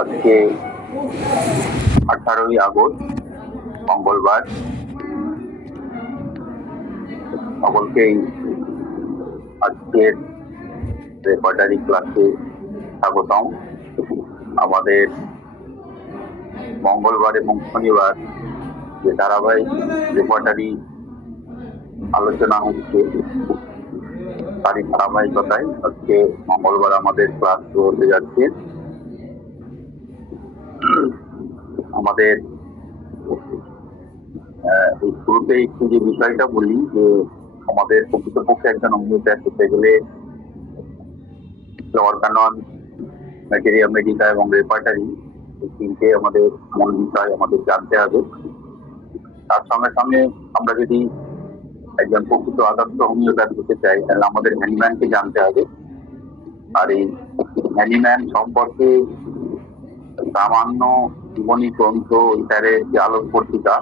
আজকে 18ই আগস্ট মঙ্গলবার। সকলকেই আজকের রেপার্টারি ক্লাসে স্বাগতম। আমাদের মঙ্গলবার এবং শনিবার যে ধারাবাহিক রেপার্টারি আলোচনা হচ্ছে তারই ধারাবাহিকতায় আজকে মঙ্গলবার আমাদের ক্লাস শুরু হতে যাচ্ছে। আমাদের এই শুরুতে একটু যে বিষয়টা বলি যে আমাদের প্রকৃতপক্ষে একজন হোমিওপ্যাথ হতে গেলে অর্গানন, ম্যাটেরিয়া মেডিকা এবং রেপার্টারি এই তিনটে আমাদের মূল বিষয় আমাদের জানতে হবে। তার সঙ্গে সঙ্গে আমরা যদি একজন প্রকৃত আদর্শ হোমিওপ্যাথ হতে চাই তাহলে আমাদের হ্যানিম্যানকে জানতে হবে। আর এই হ্যানিম্যান সম্পর্কে সামান্য জীবনী গ্রন্থ ইত্যাদি যে আলোক পত্রিকা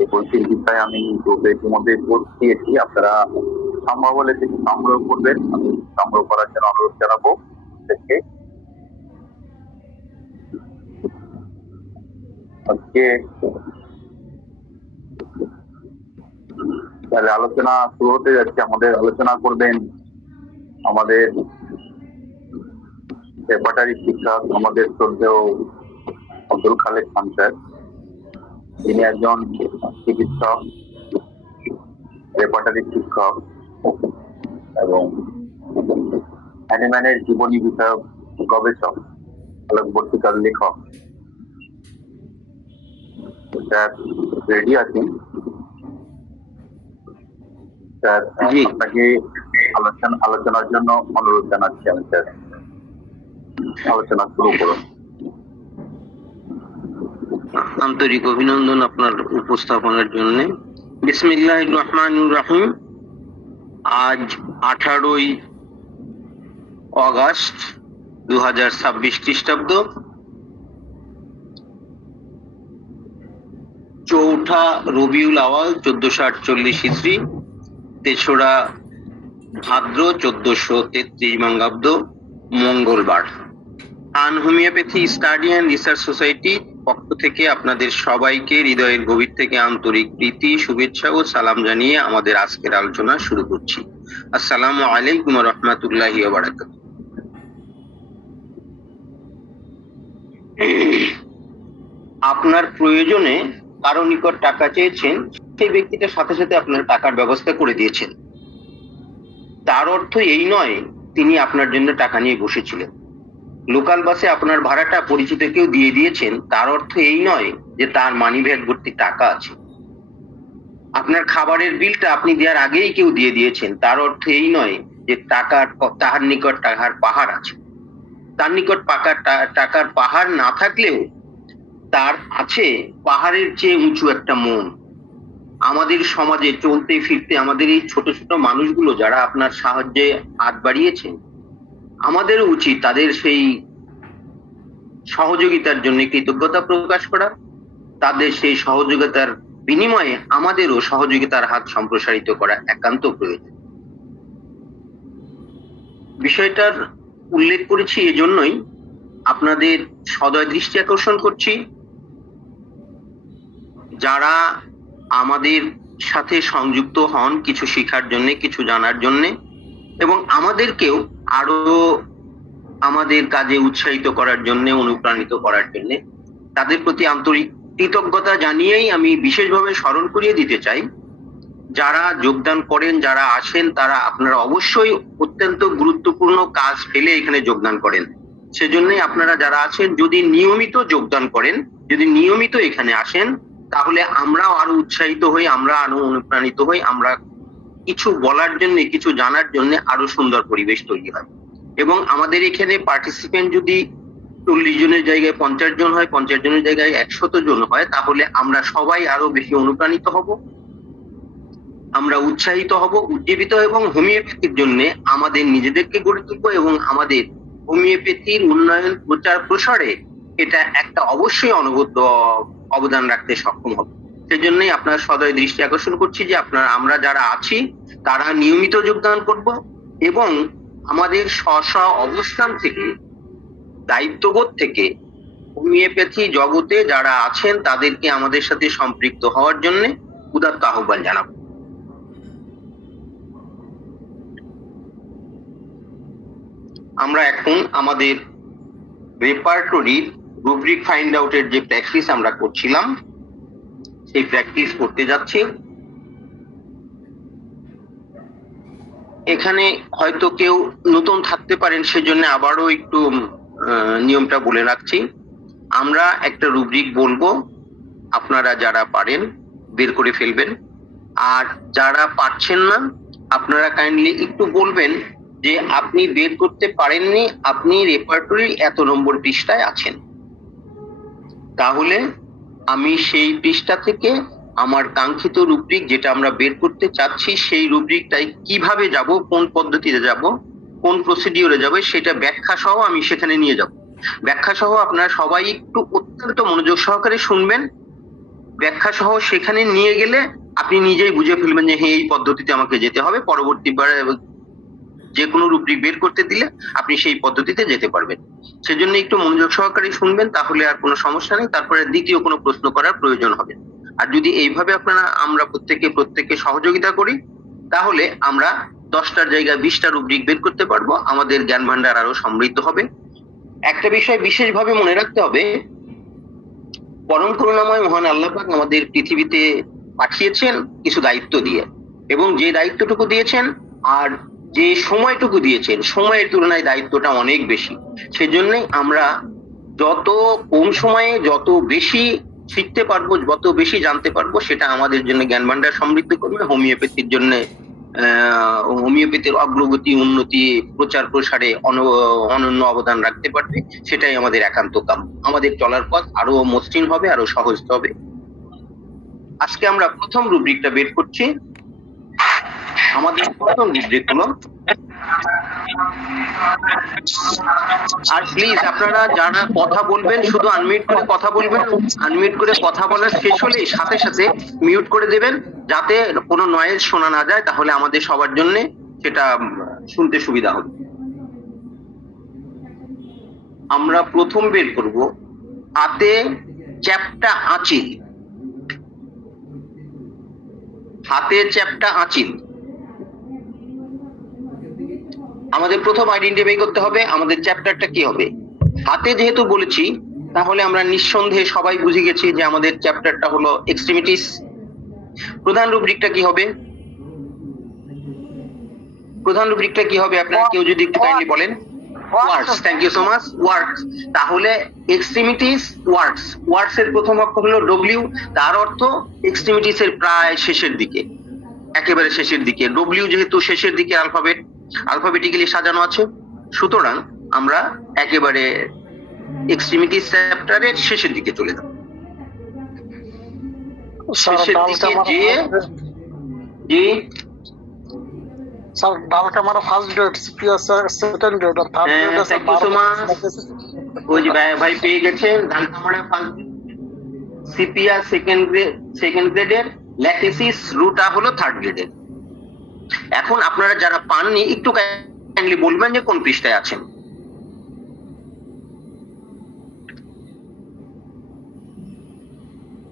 এই বইটির বিষয়ে আমি গ্রুপে ইতিমধ্যে পোস্ট দিয়েছি। আপনারা সম্ভব হলে সেটি সংগ্রহ করবেন। আমি সংগ্রহ করার জন্য অনুরোধ জানাবো থেকে। আজকে তাহলে আলোচনা শুরু হতে যাচ্ছে। আমাদের আলোচনা করবেন আমাদের রেপার্টারি শিক্ষক আমাদের শ্রদ্ধেয় আব্দুল খালেক খান স্যার। তিনি একজন চিকিৎসক, রেপার্টারি শিক্ষক এবং হ্যানিম্যানের জীবনী বিষয়ক গবেষক, আলোক পত্রিকার লেখক। স্যার রেডি আছেন? স্যার আপনাকে আলোচনার জন্য অনুরোধ জানাচ্ছি আমি। স্যার আলোচনা শুরু করুন। আন্তরিক অভিনন্দন আপনার উপস্থাপনার জন্য। বিসমিল্লাহির রহমানির রহিম। আজ 18ই আগস্ট 2026 খ্রিস্টাব্দ, 4ঠা রবিউল আওয়াল 1448 ইসরি, 3রা ভাদ্র 1433 বঙ্গাব্দ, মঙ্গলবার। Homeopathy study and research society পক্ষ থেকে আপনাদের সবাইকে হৃদয়ের গভীর থেকে আন্তরিক প্রীতি, শুভেচ্ছা ও সালাম জানিয়ে আমাদের আজকের আলোচনা শুরু করছি। আসসালামু আলাইকুম ওয়া রাহমাতুল্লাহি ওয়া বারাকাতুহু। আপনার প্রয়োজনে কারো নিকট টাকা চেয়েছেন, সেই ব্যক্তিটার সাথে সাথে আপনার টাকার ব্যবস্থা করে দিয়েছেন। তার অর্থ এই নয় তিনি আপনার জন্য টাকা নিয়ে বসেছিলেন। লোকাল বাসে আপনার ভাড়াটা পরিচিত কেউ দিয়ে দিয়েছেন, তার অর্থ এই নয় যে তার মানিব্যাগ ভর্তি টাকা আছে। আপনার খাবারের বিলটা আপনি দেওয়ার আগেই কেউ দিয়ে দিয়েছেন, তার অর্থ এই নয় যে তাহার নিকট টাকার পাহাড় আছে। তার নিকট টাকার পাহাড় না থাকলেও তার আছে পাহাড়ের চেয়ে উঁচু একটা মন। আমাদের সমাজে চলতে ফিরতে আমাদের এই ছোট ছোট মানুষগুলো যারা আপনার সাহায্যে হাত বাড়িয়েছেন, আমাদেরও উচিত তাদের সেই সহযোগিতার জন্য কৃতজ্ঞতা প্রকাশ করা। তাদের সেই সহযোগিতার বিনিময়ে আমাদেরও সহযোগিতার হাত সম্প্রসারিত করা একান্ত প্রয়োজন। বিষয়টার উল্লেখ করেছি এজন্যই, আপনাদের সদয় দৃষ্টি আকর্ষণ করছি যারা আমাদের সাথে সংযুক্ত হন কিছু শেখার জন্য, কিছু জানার জন্য, এবং আমাদেরকেও আরো আমাদের কাজে উৎসাহিত করার জন্য, অনুপ্রাণিত করার জন্য, তাদের প্রতি আন্তরিক কৃতজ্ঞতা জানিয়েই আমি বিশেষভাবে স্মরণ করিয়ে দিতে চাই, যারা যোগদান করেন, যারা আসেন, তারা আপনারা অবশ্যই অত্যন্ত গুরুত্বপূর্ণ কাজ ফেলে এখানে যোগদান করেন। সেজন্যই আপনারা যারা আছেন যদি নিয়মিত যোগদান করেন, যদি নিয়মিত এখানে আসেন, তাহলে আমরাও আরো উৎসাহিত হই, আমরা আরো অনুপ্রাণিত হই, আমরা কিছু বলার জন্য, কিছু জানার জন্য আরো সুন্দর পরিবেশ তৈরি হয়। এবং আমাদের এখানে পার্টিসিপেন্ট যদি 40 জনের জায়গায় 50 জন হয়, 50 জনের জায়গায় 100 জন হয়, তাহলে আমরা সবাই আরো বেশি অনুপ্রাণিত হব, আমরা উৎসাহিত হব, উজ্জীবিত, এবং হোমিওপ্যাথির জন্য আমাদের নিজেদেরকে গড়ে তুলব এবং আমাদের হোমিওপ্যাথির উন্নয়ন, প্রচার, প্রসারে এটা একটা অবশ্যই অনবদ্য অবদান রাখতে সক্ষম হবে। সেজন্যই আপনার সদয় দৃষ্টি আকর্ষণ করছি যে আমরা যারা আছি তারা নিয়মিত যোগদান করব এবং আমাদের স্ব স্ব অবস্থান থেকে দায়িত্ববোধ থেকে হোমিওপ্যাথি জগতে যারা আছেন তাদেরকে আমাদের সাথে সম্পৃক্ত হওয়ার জন্য উদাত্ত আহ্বান জানাবো। আমরা এখন আমাদের রেপার্টরির রুব্রিক ফাইন্ড আউটের যে প্র্যাকটিস আমরা করছিলাম সেই প্র্যাকটিস করতে যাচ্ছি। এখানে হয়তো কেউ নতুন থাকতে পারেন, সেজন্য আবারও একটু নিয়মটা বলে রাখছি। আমরা একটা রুব্রিক বলবো, আপনারা যারা পারেন বের করে ফেলবেন, আর যারা পারছেন না আপনারা কাইন্ডলি একটু বলবেন যে আপনি বের করতে পারেননি, আপনি রেপার্টরির এত নম্বর পৃষ্ঠায় আছেন। তাহলে আমি সেই পৃষ্ঠা থেকে আমার কাঙ্ক্ষিত রুব্রিক যেটা আমরা বের করতে চাচ্ছি সেই রুব্রিকটাই কিভাবে যাব, কোন পদ্ধতিতে যাব, কোন প্রসিডিওরে যাব, সেটা ব্যাখ্যা সহ আমি সেখানে নিয়ে যাব। ব্যাখ্যা সহ আপনারা সবাই একটু অত্যন্ত মনোযোগ সহকারে শুনবেন। ব্যাখ্যা সহ সেখানে নিয়ে গেলে আপনি নিজেই বুঝে ফেলবেন যে হ্যাঁ এই পদ্ধতিতে আমাকে যেতে হবে। পরবর্তীবার যে কোনো রুব্রিক বের করতে দিলে আপনি সেই পদ্ধতিতে যেতে পারবেন। সেজন্য একটু মনোযোগ সহকারে শুনবেন, তাহলে আর কোনো সমস্যা নেই। তারপরে দ্বিতীয় কোনো প্রশ্ন করার প্রয়োজন হবে। আর যদি এইভাবে আমরা প্রত্যেককে সহযোগিতা করি, তাহলে আমরা 10টার জায়গায় 20টা রুব্রিক বের করতে পারবো। আমাদের জ্ঞান ভান্ডার আরো সমৃদ্ধ হবে। একটা বিষয় বিশেষভাবে মনে রাখতে হবে, পরম করুণাময় মহান আল্লাহ পাক আমাদের পৃথিবীতে পাঠিয়েছেন কিছু দায়িত্ব দিয়ে, এবং যে দায়িত্বটুকু দিয়েছেন আর যে সময়টুকু দিয়েছেন, সময়ের তুলনায় দায়িত্বটা অনেক বেশি। সেজন্যই আমরা যত কম সময়ে যত বেশি শিখতে পারবো, যত বেশি জানতে পারবো, সেটা আমাদের জন্য জ্ঞান ভান্ডার সমৃদ্ধ করবে। হোমিওপ্যাথির জন্য হোমিওপ্যাথির অগ্রগতি, উন্নতি, প্রচার প্রসারে অনন্য অবদান রাখতে পারবে। সেটাই আমাদের একান্ত কাম। আমাদের চলার পথ আরো মসৃণ হবে, আরো সহজ হবে। আজকে আমরা প্রথম রুব্রিকটা বের করছি। আমাদের প্রথম রুব্রিক হলো, আর প্লিজ আপনারা যারা কথা বলবেন শুধু আনমিউট করে কথা বলবেন। আনমিউট করে কথা বলার শেষ হলেই সাথে সাথে মিউট করে দেবেন, যাতে কোনো নয়েজ শোনা না যায়। তাহলে আমাদের সবার জন্য সেটা শুনতে সুবিধা হবে। আমরা প্রথম বের করব হাতে চ্যাপ্টা আঁচিল। হাতে চ্যাপ্টা আঁচিল আমাদের প্রথম আইডেন্টিফাই করতে হবে আমাদের চ্যাপ্টারটা কি হবে। হাতে যেহেতু বলেছি, তাহলে আমরা নিঃসন্দেহে সবাই বুঝে গেছি যে আমাদের চ্যাপ্টারটা হলো এক্সট্রিমিটিস। প্রধান রুব্রিকটা কি হবে? প্রধান রুব্রিকটা কি হবে আপনারা কেউ যদি একটু কাইন্ডলি বলেন। Words. Thank you so much. Words. তাহলে এক্সট্রিমিটিস ওয়ার্ডস। ওয়ার্ডস এর প্রথম অক্ষর হলো ডব্লিউ, তার অর্থ এক্সট্রিমিটিস এর প্রায় শেষের দিকে, একেবারে শেষের দিকে। ডব্লিউ যেহেতু শেষের দিকে আলফাবেটিক্যালি সাজানো আছে, সুতরাং আমরা একেবারে এক্সট্রিমিটিস চ্যাপ্টারের শেষের দিকে চলে যাব। শেষের দিকে যে জি sir dulcamara first grade, sepia second grade, আর থার্ড গ্রেড আছে। Thank you so much. ওই যে ভাই পেয়ে গেছেন। Dulcamara first, sepia second গ্রেডের, ল্যাকেসিস রুটা হলো থার্ড গ্রেডের। এখন আপনারা যারা পাননি একটু কাইন্ডলি বলবেন যে কোন পৃষ্ঠায় আছেন।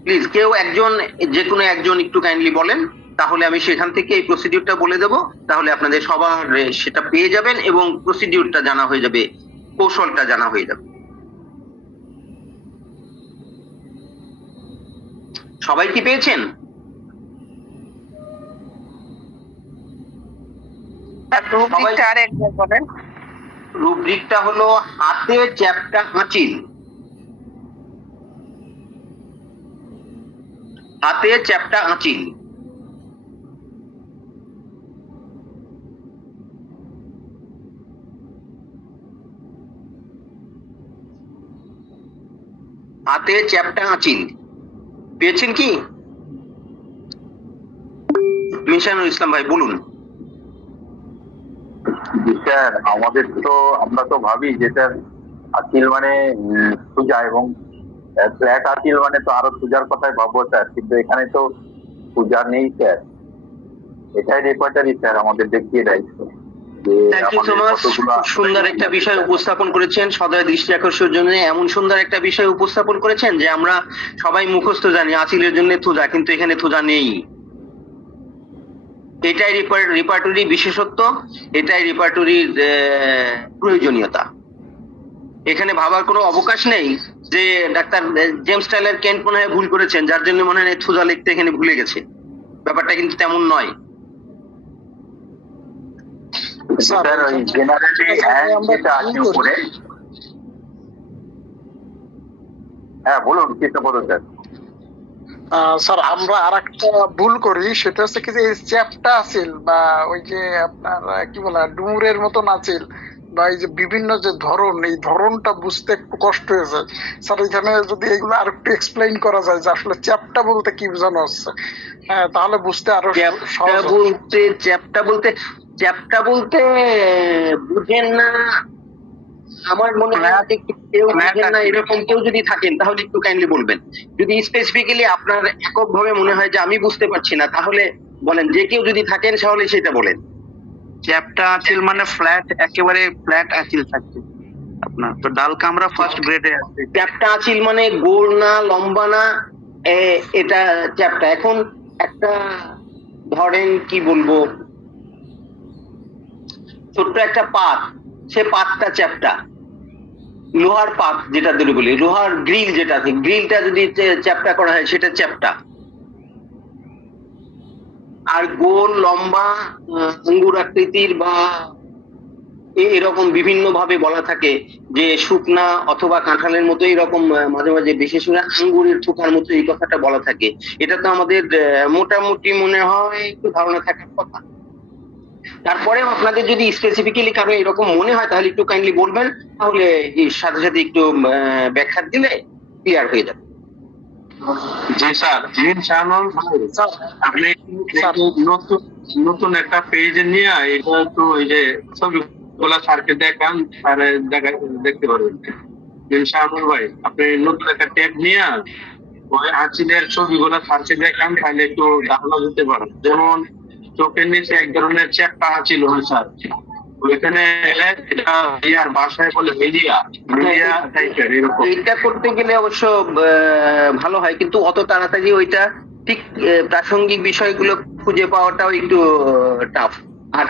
প্লিজ কেউ একজন, যে কোনো একজন একটু কাইন্ডলি বলেন, তাহলে আমি সেখান থেকে এই প্রসিডিউরটা বলে দেব। তাহলে আপনাদের সবার সেটা পেয়ে যাবেন এবং প্রসিডিউরটা জানা হয়ে যাবে, কৌশলটা জানা হয়ে যাবে। সবাই কি পেয়েছেন? রুব্রিকটা হলো হাতে চ্যাপ্টা আঁচিল। হাতে চ্যাপ্টা আঁচিল। হাতে চ্যাপ্টা আঁচিল পেয়েছেন কি? মিশানুল ইসলাম ভাই বলুন। স্যার আমরা তো ভাবি যে স্যার আঁচিল মানে সোজা, এবং ফ্ল্যাট আঁচিল মানে তো আরো সোজার কথাই ভাববো স্যার, কিন্তু এখানে তো সোজা নেই স্যার। এটাই রেপার্টারি স্যার আমাদের দেখিয়ে দেয়। যে থ্যাংক ইউ সো আমাদের মাচ। কতগুলা সুন্দর একটা বিষয় উপস্থাপন করেছেন, সদয় দৃষ্টি আকর্ষণের জন্য এমন সুন্দর একটা বিষয় উপস্থাপন করেছেন যে আমরা সবাই মুখস্থ জানি আচিলের জন্য থুজা, কিন্তু এখানে থুজা নেই। এটাই রিপার্টরি বিশেষত্ব, এটাই রিপার্টরির প্রয়োজনীয়তা। এখানে ভাবার কোনো অবকাশ নেই যে ডাক্তার জেমস টাইলার কেন্ট মনে হয় ভুল করেছেন, যার জন্য মনে হয় থুজা লিখতে এখানে ভুলে গেছে। ব্যাপারটা কিন্তু তেমন নয়। স্যার ওই জেনারেলি হ্যান্ড যেটা আছে উপরে, হ্যাঁ বলুন চেষ্টা করুন স্যার। স্যার আমরা আর একটা ভুল করি, সেটা হচ্ছে কি যে এই চ্যাপটা আছিল বা ওই যে আপনার কি বলে ডুমুরের মতন আছিল বা এই যে বিভিন্ন যে ধরন, এই ধরনটা বুঝতে একটু কষ্ট হয়ে যায়। স্যার এখানে যদি এগুলো আর একটু এক্সপ্লেইন করা যায় যে আসলে চ্যাপটা বলতে কি বোঝানো হচ্ছে, তাহলে বুঝতে আরো সহজ হবে। চ্যাপ্টা বলতে বুঝেন না, আমার মনে হয় যে কেউ বুঝেন না এরকম কেউ যদি থাকেন তাহলে একটু কাইন্ডলি বলবেন। যদি স্পেসিফিক্যালি আপনার এককভাবে মনে হয় যে আমি বুঝতে পারছি না, তাহলে বলেন। যে কেউ যদি থাকেন তাহলে সেটা বলেন। চ্যাপ্টা আঁচিল মানে ফ্ল্যাট, একেবারে ফ্ল্যাট আঁচিল থাকছে আপনার। তো ডাল কামরা ফার্স্ট গ্রেডে আছে। চ্যাপ্টা আঁচিল মানে গোল না, লম্বা না, এটা চ্যাপ্টা। এখন একটা ধরেন কি বলবো, ছোট্ট একটা পাত, সে পাতটা চ্যাপ্টা। লোহার পাত যেটা ধরে বলি, লোহার গ্রিল যেটা আছে, গ্রিলটা যদি চ্যাপ্টা করা হয় সেটা চ্যাপ্টা। আর গোল লম্বা আঙ্গুর আকৃতির বা এরকম বিভিন্ন ভাবে বলা থাকে যে শুকনা অথবা কাঁঠালের মতো, এরকম মাঝে মাঝে বিশেষ করে আঙ্গুরের থোকার মতো এই কথাটা বলা থাকে। এটা তো আমাদের মোটামুটি মনে হয় একটু ধারণা থাকার কথা। তারপরে আপনাদের যদি স্পেসিফিক্যালি কারো এরকম মনে হয় তাহলে একটু কাইন্ডলি বলবেন, তাহলে এর সাথে সাথে একটু ব্যাখ্যা দিলে ক্লিয়ার হয়ে যাবে। জি স্যার, আপনি নতুন নতুন একটা পেজ নিয়ে এটা একটু ওই যে ছবিগুলা স্যারকে দেখান, স্যার দেখতে পারবেন। শাহানুর ভাই, আপনি নতুন একটা ট্যাব নিয়ে ওই আঁচিলের ছবিগুলা স্যারকে দেখান, তাহলে একটু ধারণা দিতে পারেন। যেমন চোখের নিচে এক ধরনের চ্যাপ্টা আঁচিল হয় স্যার, ওইখানে এটা ইয়ার ভাষায় বলে মিডিয়া টাইপের এরকম। এটা করতে গেলে অবশ্য ভালো হয়, কিন্তু অত তাড়াতাড়ি ওইটা ঠিক প্রাসঙ্গিক বিষয়গুলো খুঁজে পাওয়াটাও একটু টাফ। আর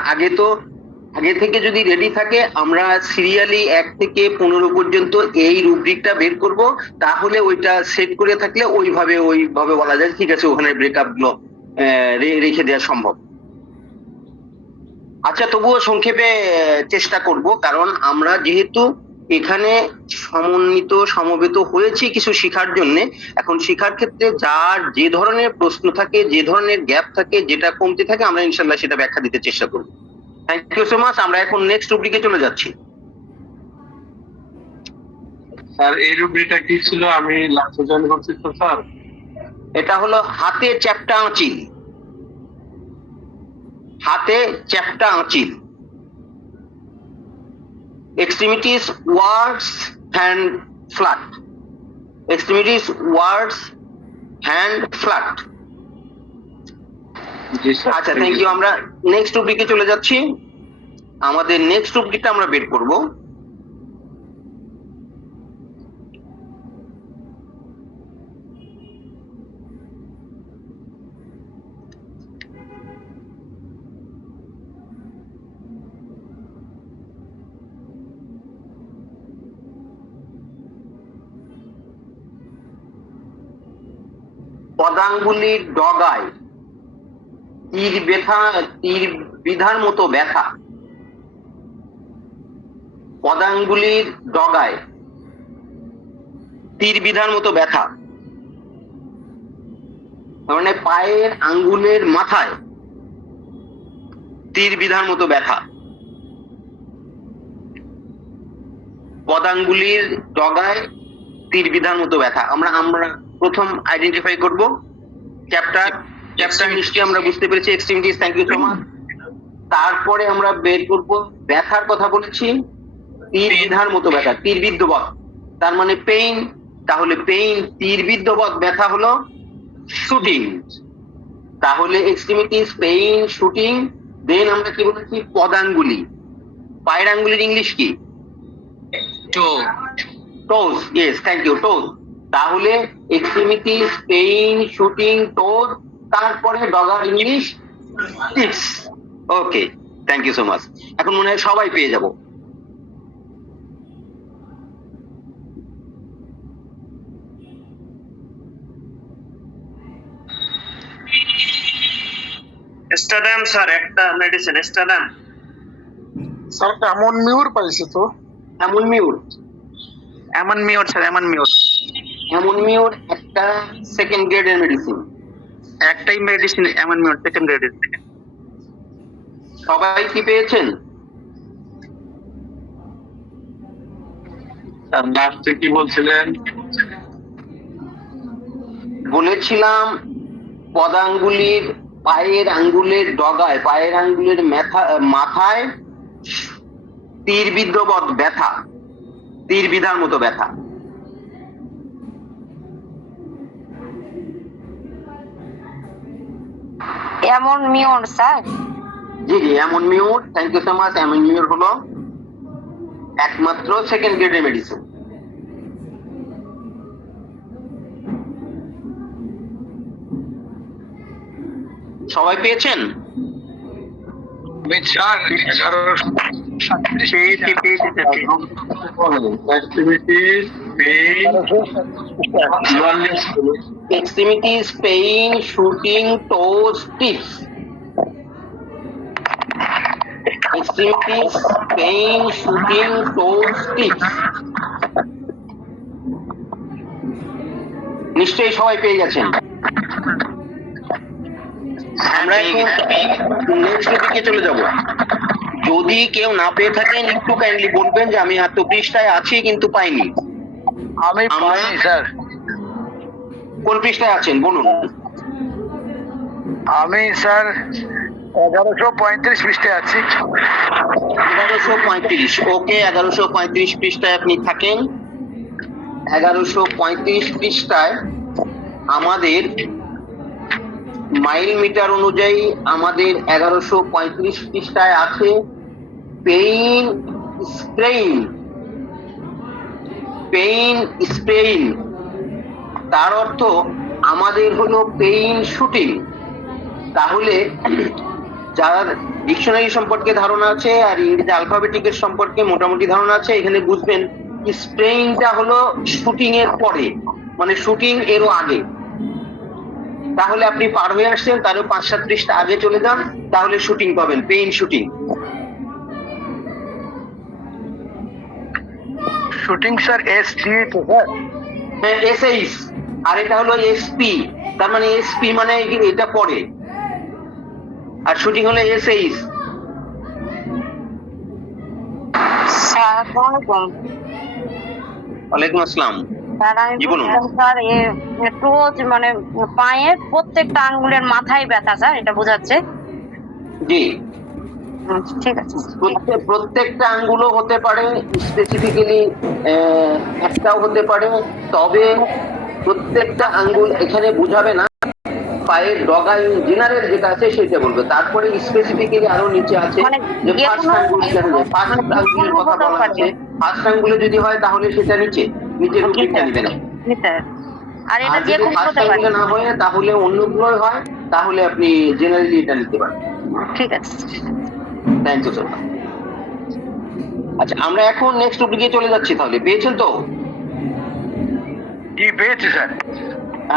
আগে থেকে যদি রেডি থাকে, আমরা সিরিয়ালি 1 থেকে 15 পর্যন্ত এই রুব্রিকটা বের করব, তাহলে ওইটা সেট করে থাকলে ওইভাবে বলা যায় ঠিক আছে, ওখানে ব্রেকআপ গুলো রেখে দেওয়া সম্ভব। আচ্ছা, তবুও সংক্ষেপে চেষ্টা করব, কারণ আমরা যেহেতু এখানে সমবেত হয়েছি কিছু শেখার জন্য। এখন শেখার ক্ষেত্রে যার যে ধরনের প্রশ্ন থাকে, যে ধরনের গ্যাপ থাকে, যেটা কমতে থাকে, আমরা ইনশাল্লাহ সেটা ব্যাখ্যা দিতে চেষ্টা করব। Thank you so much. আমরা এখন নেক্সট রুব্রিকে চলে যাচ্ছি। স্যার এই রুব্রিকটা কি ছিল? আমি লাস্টে জয়েন করছি তো স্যার। এটা হলো হাতে চ্যাপ্টা আঁচিল। হাতে চ্যাপ্টা আঁচিল। এক্সট্রিমিটিস ওয়ার্ডস হ্যান্ড ফ্ল্যাট। এক্সট্রিমিটিস ওয়ার্ডস হ্যান্ড ফ্ল্যাট। আচ্ছা, থ্যাংক ইউ। আমরা নেক্সট রুব্রিকে চলে যাচ্ছি। আমাদের নেক্সট রুব্রিকটা আমরা বের করব। পদাঙ্গুলির ডগায় তীর বিধার মতো ব্যথা। পদাঙ্গুলির ডগায় তীর বিধার মতো ব্যথা, মানে পায়ের আঙ্গুলের মাথায় তীর বিধার মতো ব্যথা। পদাঙ্গুলির ডগায় তীর বিধার মতো ব্যথা। আমরা প্রথম আইডেন্টিফাই করব চ্যাপ্টার নিশ্চয়ই আমরা বুঝতে পেরেছি, extremities. Thank you so much. তারপরে আমরা বের করব ব্যথার কথা বলেছি, তীর বিধার মতো ব্যথা, তীর বিদ্ধবৎ, তার মানে পেইন। তাহলে পেইন, তীর বিদ্ধবৎ ব্যথা হলো শুটিং। তাহলে এক্সট্রিমিটিস, পেইন, শুটিং। দেন আমরা কি বলেছি? পদাঙ্গুলি। পায়ের আঙ্গুলের ইংলিশ কি? Toes. Yes, thank you, toes. তাহলে এক্সট্রিমিটিস, পেইন, শুটিং, টোজ, তারপরে ডগার English tips. Okay, thank you so much. এখন মনে হয় সবাই পেয়ে যাব। স্টাডাম স্যার, একটা মেডিসিন স্টাডাম। স্যার এমন মিউর পাইছে তো। Ammonium mur sir, ammonium mur একটা সেকেন্ড গ্রেডের মেডিসিন। একটাই মেডিসিন অ্যামানমিউর সেকেন্ড গ্রেডের। সবাই কি পেয়েছেন? স্যার লাস্টে কি বলছিলেন? বলেছিলাম পদাঙ্গুলির পায়ের আঙ্গুলের ডগায়, পায়ের আঙ্গুলের মাথায় তীর বিদ্ধবৎ ব্যথা, তীর বিধার মতো ব্যথা। এমন মিওর স্যার। জি জি, ammonium mur, thank you so much. Ammonium mur হলো একমাত্র সেকেন্ড গ্রেডের মেডিসিন। সবাই পেয়েছেন? Activities, pain, extremities, pain, shooting, toes, tips. Extremities, pain, shooting, toes, tips. নিশ্চয়ই সবাই পেয়ে গেছেন। আমরা এখন নেক্সট টপিকে চলে যাব। যদি কেউ না পেয়ে থাকেন একটু কাইন্ডলি বলবেন যে আমি এত পৃষ্ঠায় আছি কিন্তু পাইনি। আমি পাইনি স্যার। কোন পৃষ্ঠায় আছেন বলুন? আমি স্যার 1135 পৃষ্ঠায় আছি। 1135। ওকে, 1135 পৃষ্ঠায় আপনি থাকেন। 1135 পৃষ্ঠায় আমাদের মাইল মিটার অনুযায়ী আমাদের 1135 পৃষ্ঠায় আছে পেইন স্প্রেইন। পেইন স্প্রেইন তার অর্থ আমাদের হলো পেইন শুটিং। তাহলে যার ডিকশনারি সম্পর্কে ধারণা আছে আর ইংরেজি অ্যালফাবেটিকের সম্পর্কে মোটামুটি ধারণা আছে, এখানে বুঝবেন স্প্রেইনটা হলো শুটিং এর পরে, মানে শুটিং এরও আগে। তাহলে আপনি পার হয়ে আসছেন, তারও 5-7 পৃষ্ঠা আগে চলে যান, তাহলে শুটিং পাবেন, pain shooting. Shooting sir ST তো স্যার। হ্যাঁ, এসএইচ। আর এটা হলো এসপি, তার মানে এসপি মানে এটা পরে, আর শুটিং হলো এসএইচ। স্যার আসসালামু আলাইকুম। ওয়ালাইকুম আসসালাম। স্যার আমি জি বলুন। বলছিলাম স্যার টোজ মানে পায়ের প্রত্যেকটা আঙ্গুলের মাথায় ব্যথা স্যার, এটা বোঝাচ্ছে। জি, ঠিক আছে। প্রত্যেকটা আঙ্গুলও হতে পারে, স্পেসিফিক্যালি একটাও হতে পারে, তবে প্রত্যেকটা আঙ্গুল এখানে বুঝাবে না, পায়ের ডগায় জেনারেল যেটা আছে সেটা বলবে। তারপরে স্পেসিফিক্যালি আরো নিচে আছে মানে যে যে ফার্স্ট কোনো- আঙ্গুল, ফার্স্ট আঙ্গুলের কথা বলা আছে। ফার্স্ট আঙ্গুলে যদি হয় তাহলে সেটা নিচে রুটিকটা নিবে না। নিতে। আর এটা আর যে যদি কোনো ফার্স্ট হতে পারে। আঙ্গুলে না হয় তাহলে অন্যগুলোই হয়, তাহলে আপনি জেনারেলি এটা নিতে পারেন। ঠিক আছে। Thank you sir. আচ্ছা, আমরা এখন নেক্সট টপিকে চলে যাচ্ছি। তাহলে পেয়েছেন তো? কি পেয়েছি স্যার?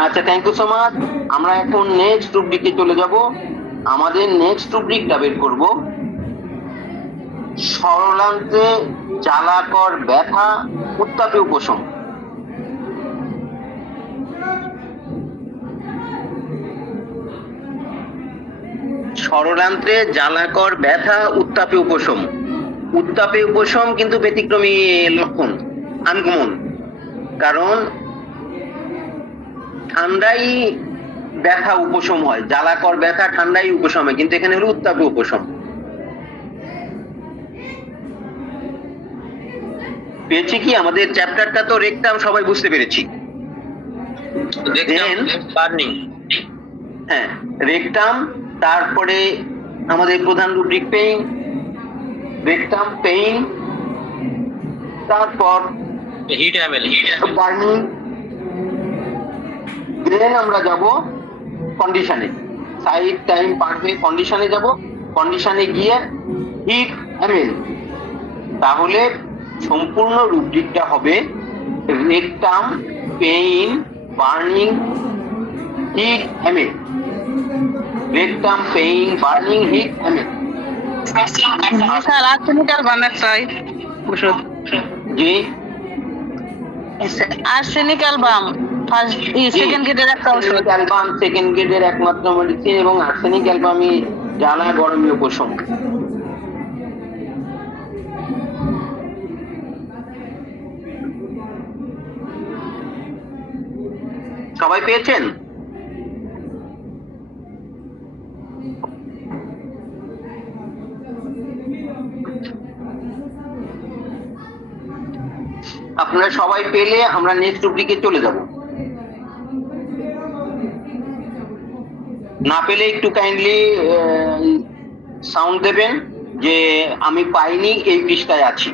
আচ্ছা, থ্যাংক ইউ সো মাচ। আমরা এখন নেক্সট রুব্রিকে চলে যাব। আমাদের নেক্সট রুব্রিকটা বের করব সরলান্তে জ্বালাকর ব্যথা উত্তাপে উপশম। সরলান্তে জ্বালাকর ব্যথা উত্তাপে উপশম। উত্তাপে উপশম কিন্তু ব্যতিক্রমী লক্ষণ, আনকমন। কারণ ঠান্ডাই ব্যথা উপশম হয়, জ্বালাকর ব্যথা ঠান্ডাই উপশম হয়, কিন্তু এখানে হলো উত্তাপে উপশম। পেয়েছি কি? আমাদের চ্যাপ্টারটা তো রেকটাম সবাই বুঝতে পেরেছি। হ্যাঁ, রেকটাম, তারপরে আমাদের প্রধান রুব্রিক পেইন, রেকটাম পেইন, তারপর হিট এমএল বার্নিং। দেন আমরা যাব কন্ডিশনে, সাইড টাইম পারফেক্ট কন্ডিশনে যাব, কন্ডিশনে গিয়ে হিট এমএল। তাহলে সম্পূর্ণ রুব্রিকটা হবে rectum pain burning heat ML, rectum pain burning heat ML. Sir arsenic album একটাই ওষুধ, জি আর্সেনিক অ্যালবাম ফার্স্ট সেকেন্ড গ্রেডের একটা ওষুধ। আর্সেনিক অ্যালবাম সেকেন্ড গ্রেডের একমাত্র মেডিসিন, এবং আর্সেনিক অ্যালবামই জ্বালা গরমীয় উপশম। সবাই পেয়েছেন? আপনারা সবাই পেলে আমরা নেক্সট রুব্রিকে চলে যাব। না পেলে একটু কাইন্ডলি সাউন্ড দেবেন যে আমি পাইনি, এই পৃষ্ঠায় আছি।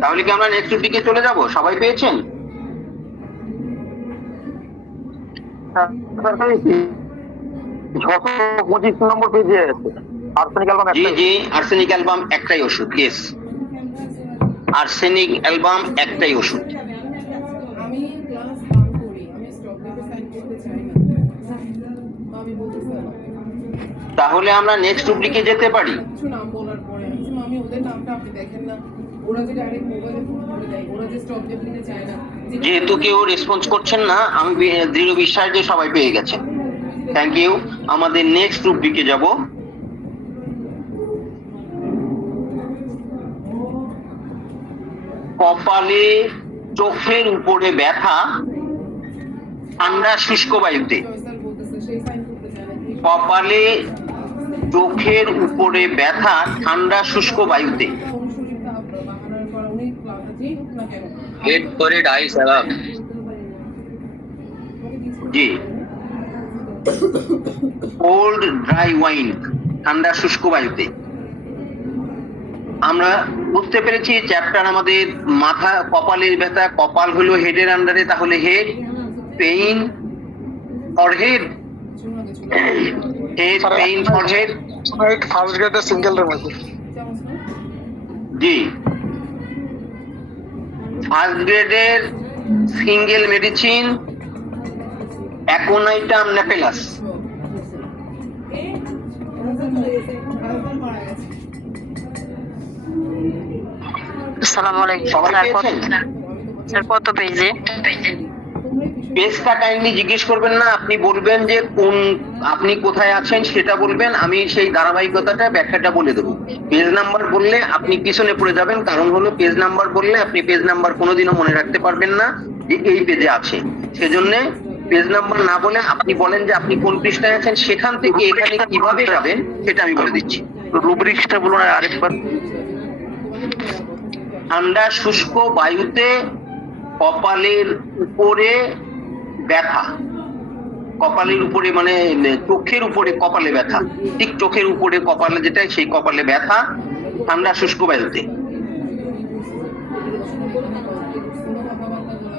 তাহলে কি আমরা নেক্সট রুব্রিকে চলে যাব? সবাই পেয়েছেন? নম্বর পেজে আছে আর্সেনিক অ্যালবাম। জি জি, আর্সেনিক অ্যালবাম একটাই ওষুধ। ইয়েস, আর্সেনিক অ্যালবাম একটাই ওষুধ। আমি ক্লাস বাঙ্ক করি, আমি স্টপ পেপার সাইন করতে চাই না, আমি বলতে চাই তাহলে আমরা নেক্সট রুব্রিকে যেতে পারি। কিছু নাম বলার পরে আমি ওদের নামটা আপনি দেখেন না, ওরা যে ডাইরেক্ট মোবাইলে ফোন করে দেয়, ওরা যে স্টপ পেপার নিতে চায় না। যেহেতু কেউ রেসপন্স করছেন না, আমি দৃঢ় বিশ্বাস যে সবাই পেয়ে গেছেন। Thank you. আমাদের নেক্সট রুব্রিকে যাব। কপালে চোখের উপরে ব্যথা ঠান্ডা শুষ্ক বায়ুতে। জয়সাল বলতেছে সেই সাইন করতে চায় না, কপালে চোখের উপরে ব্যথা ঠান্ডা শুষ্ক বায়ুতে। অনুশীলনটা বাহানার করা অনেক ক্লাস আছে না কেন হিট করে ডাই স্যার। জি, কোল্ড ড্রাই ওয়াইন ঠান্ডা শুষ্ক বায়ুতে। আমরা বুঝতে পেরেছি চ্যাপ্টার আমাদের মাথা কপালের ব্যথা, কপাল হলো হেডের আন্ডারে, তাহলে head pain for head, head pain for head. First গ্রেডের সিঙ্গেল রেমেডি। জি, ফার্স্ট গ্রেডের সিঙ্গেল মেডিসিন অ্যাকোনাইটাম নেপেলাস। আসসালামু আলাইকুম সবাই স্যার, পেয়েছেন? স্যার কত পেজে? পেজটা কাইন্ডলি জিজ্ঞেস করবেন না, আপনি বলবেন যে কোন আপনি কোথায় আছেন সেটা বলবেন, আমি সেই ধারাবাহিকতাটা ব্যাখ্যাটা বলে দেবো। পেজ নাম্বার বললে আপনি পিছনে পড়ে যাবেন, কারণ হলো পেজ নাম্বার বললে আপনি পেজ নাম্বার কোনোদিনও মনে রাখতে পারবেন না যে এই পেজে আছে। সেজন্য পেজ নাম্বার না বলে আপনি বলেন যে আপনি কোন পৃষ্ঠায় আছেন, সেখান থেকে এখানে কিভাবে যাবেন সেটা আমি বলে দিচ্ছি। রুব্রিক্সটা বলুন আরেকবার। ঠান্ডা শুষ্ক বায়ুতে কপালের উপরে ব্যথা, কপালের উপরে মানে চোখের উপরে কপালে ব্যথা, ঠিক চোখের উপরে কপালে যেটা সেই কপালে ব্যথা ঠান্ডা শুষ্ক বায়ুতে।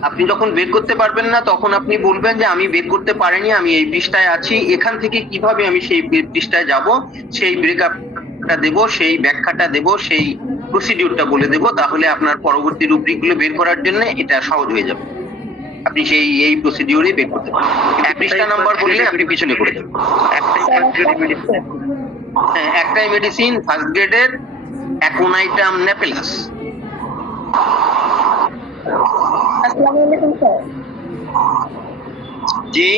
আপনি যখন বের করতে পারবেন না তখন আপনি বলবেন যে আমি বের করতে পারিনি, আমি এই পৃষ্ঠায় আছি, এখান থেকে কিভাবে আমি সেই পৃষ্ঠায় যাব সেই ব্রেকআপটা দেব, সেই ব্যাখ্যাটা দেব, সেই প্রসিডিউরটা বলে দেব। তাহলে আপনার পরবর্তী রুব্রিক গুলো বের করার জন্য এটা সহজ হয়ে যাবে। আপনি সেই এই প্রসিডিউরে বের করতে পারেন। এক পৃষ্ঠা নাম্বার বললে আপনি পিছনে পড়ে যাবেন। হ্যাঁ, একটাই মেডিসিন ফার্স্ট গ্রেডের অ্যাকোনাইটাম নেপেলাস। আসসালামু আলাইকুম স্যার। জি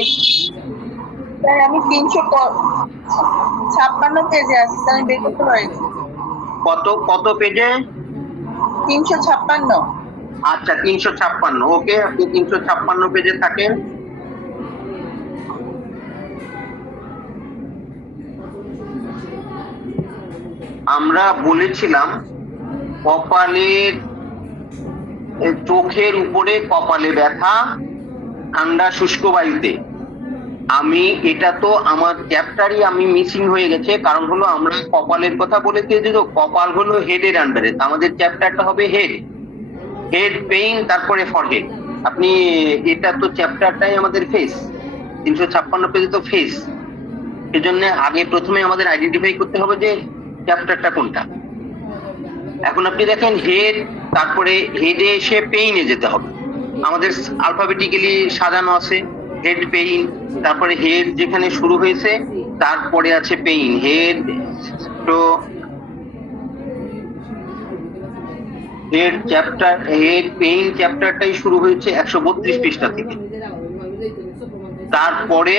স্যার আমি 356 পেজে আছি স্যার, আমি বের করতে পারিনি। কত কত পেজে? 356। আচ্ছা 356। ওকে, আপনি 356 পেজে থাকেন। আমরা বলেছিলাম কপালের চোখের উপরে কপালে ব্যথা ঠান্ডা শুষ্ক বায়ুতে। আমি এটা তো আমার চ্যাপ্টারই আমি মিসিং হয়ে গেছে, কারণ হলো আমরা কপালের কথা বলেছি যে কপাল হলো হেডের আন্ডারে, আমাদের চ্যাপ্টারটা হবে হেড পেইন তারপরে ফরহেড। আপনি এটা তো চ্যাপ্টারটাই আমাদের ফেস, 356 পেজে তো ফেস, সেজন্য আগে প্রথমে আমাদের আইডেন্টিফাই করতে হবে যে চ্যাপ্টারটা কোনটা। এখন আপনি দেখেন হেড, তারপরে হেডে এসে পেইনে যেতে হবে। আমাদের আলফাবেটিক্যালি সাজানো আছে, হেড পেইন, তারপরে হেড যেখানে শুরু হয়েছে তারপরে আছে পেইন। হেড তো হেড পেইন চ্যাপ্টারটাই শুরু হয়েছে 132 পৃষ্ঠা থেকে। তারপরে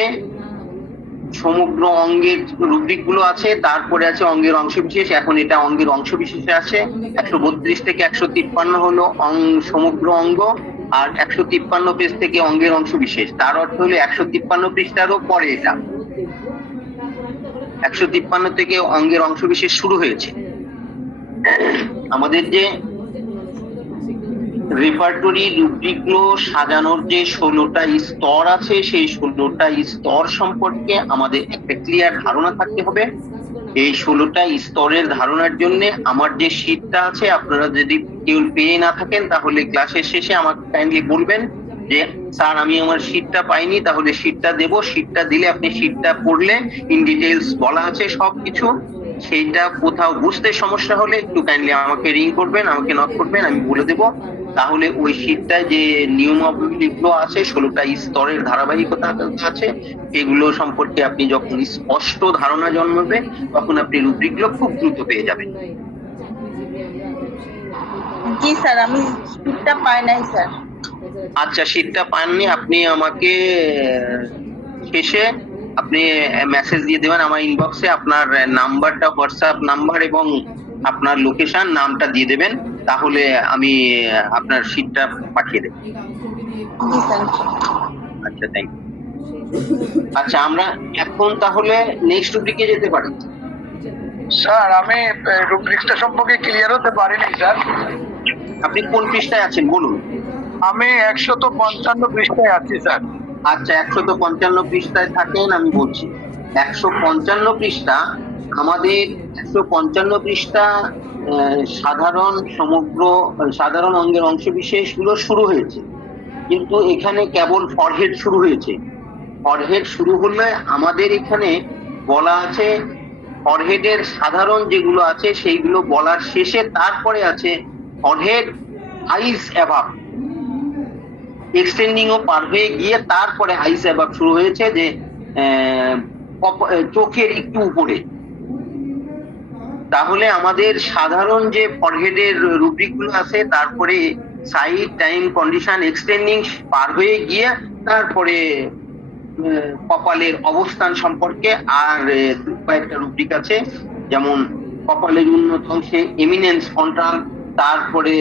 সমগ্র অঙ্গের রুব্রিক গুলো আছে, তারপরে আছে অঙ্গের অংশবিশেষ। এখন এটা অঙ্গের অংশবিশেষে আছে 132 থেকে 153 হলো সমগ্র অঙ্গ, আর 153 পেজ থেকে অঙ্গের অংশবিশেষ। তার অর্থ হলো 153 পৃষ্ঠারও পরে এটা 153 থেকে অঙ্গের অংশবিশেষ শুরু হয়েছে। আমাদের যে রেপার্টরি রুব্রিক গুলো সাজানোর যে 16টা স্তর আছে, সেই 16টা স্তর সম্পর্কে আমাদের একটা ক্লিয়ার ধারণা থাকতে হবে। এই 16টা স্তরের ধারণার জন্য আমার যে শীটটা আছে, আপনারা যদি কেউ পেয়ে না থাকেন তাহলে ক্লাসের শেষে আমাকে কাইন্ডলি বলবেন যে স্যার আমি আমার শীটটা পাইনি, তাহলে শীটটা দেব। শীটটা দিলে আপনি শীটটা পড়লে ইন ডিটেইলস বলা আছে সবকিছু। সেইটা কোথাও বুঝতে সমস্যা হলে একটু কাইন্ডলি আমাকে রিং করবেন, আমাকে নক করবেন, আমি বলে দেব। তাহলে ওই শীটটা যে নিয়মাবলীগুলো আছে, 16টা স্তরের ধারাবাহিকতা আছে, এগুলো সম্পর্কে আপনি যখন স্পষ্ট ধারণা জন্মাবে তখন আপনি রুব্রিকগুলো খুব দ্রুত পেয়ে যাবেন। জি স্যার, আমি শীটটা পাই নাই স্যার। আচ্ছা, শীটটা পাননি, আপনি আমাকে শেষে আপনি মেসেজ দিয়ে দেবেন আমার ইনবক্সে, আপনার নাম্বারটা, হোয়াটসঅ্যাপ নাম্বার এবং আপনার লোকেশন, নামটা দিয়ে দেবেন, তাহলে আমি আপনার শীটটা পাঠিয়ে দেব। জি স্যার। আচ্ছা, থ্যাংক ইউ। আচ্ছা, আমরা এখন তাহলে নেক্সট রুব্রিকে যেতে পারি। স্যার আমি রুব্রিক্সটা সম্পর্কে ক্লিয়ার হতে পারিনি স্যার। আপনি কোন পৃষ্ঠায় আছেন বলুন? আমি 155 পৃষ্ঠায় আছি স্যার। আচ্ছা, 155 পৃষ্ঠায় থাকেন, আমি বলছি 155 পৃষ্ঠা। আমাদের 155 পৃষ্ঠা সাধারণ অঙ্গের অংশবিশেষ গুলো শুরু হয়েছে, কিন্তু এখানে কেবল ফরহেড শুরু হয়েছে। ফরহেড শুরু হলে আমাদের এখানে বলা আছে ফরহেডের সাধারণ যেগুলো আছে সেইগুলো বলার শেষে তারপরে আছে ফরহেড আইস অ্যাভাব, এক্সটেন্ডিং ও পার হয়ে গিয়ে তারপরে আইস অ্যাভাব শুরু হয়েছে, যে চোখের একটু উপরে। তাহলে আমাদের সাধারণ যে ফরহেডের রুব্রিক গুলো আছে, তারপরে সাইড, টাইম, কন্ডিশন, এক্সটেন্ডিং পার হয়ে গিয়ে তারপরে কপালের অবস্থান সম্পর্কে আর কয়েকটা রুব্রিক আছে, যেমন কপালের উন্নত অংশে এমিনেন্স, কন্ট্রাল, তারপরে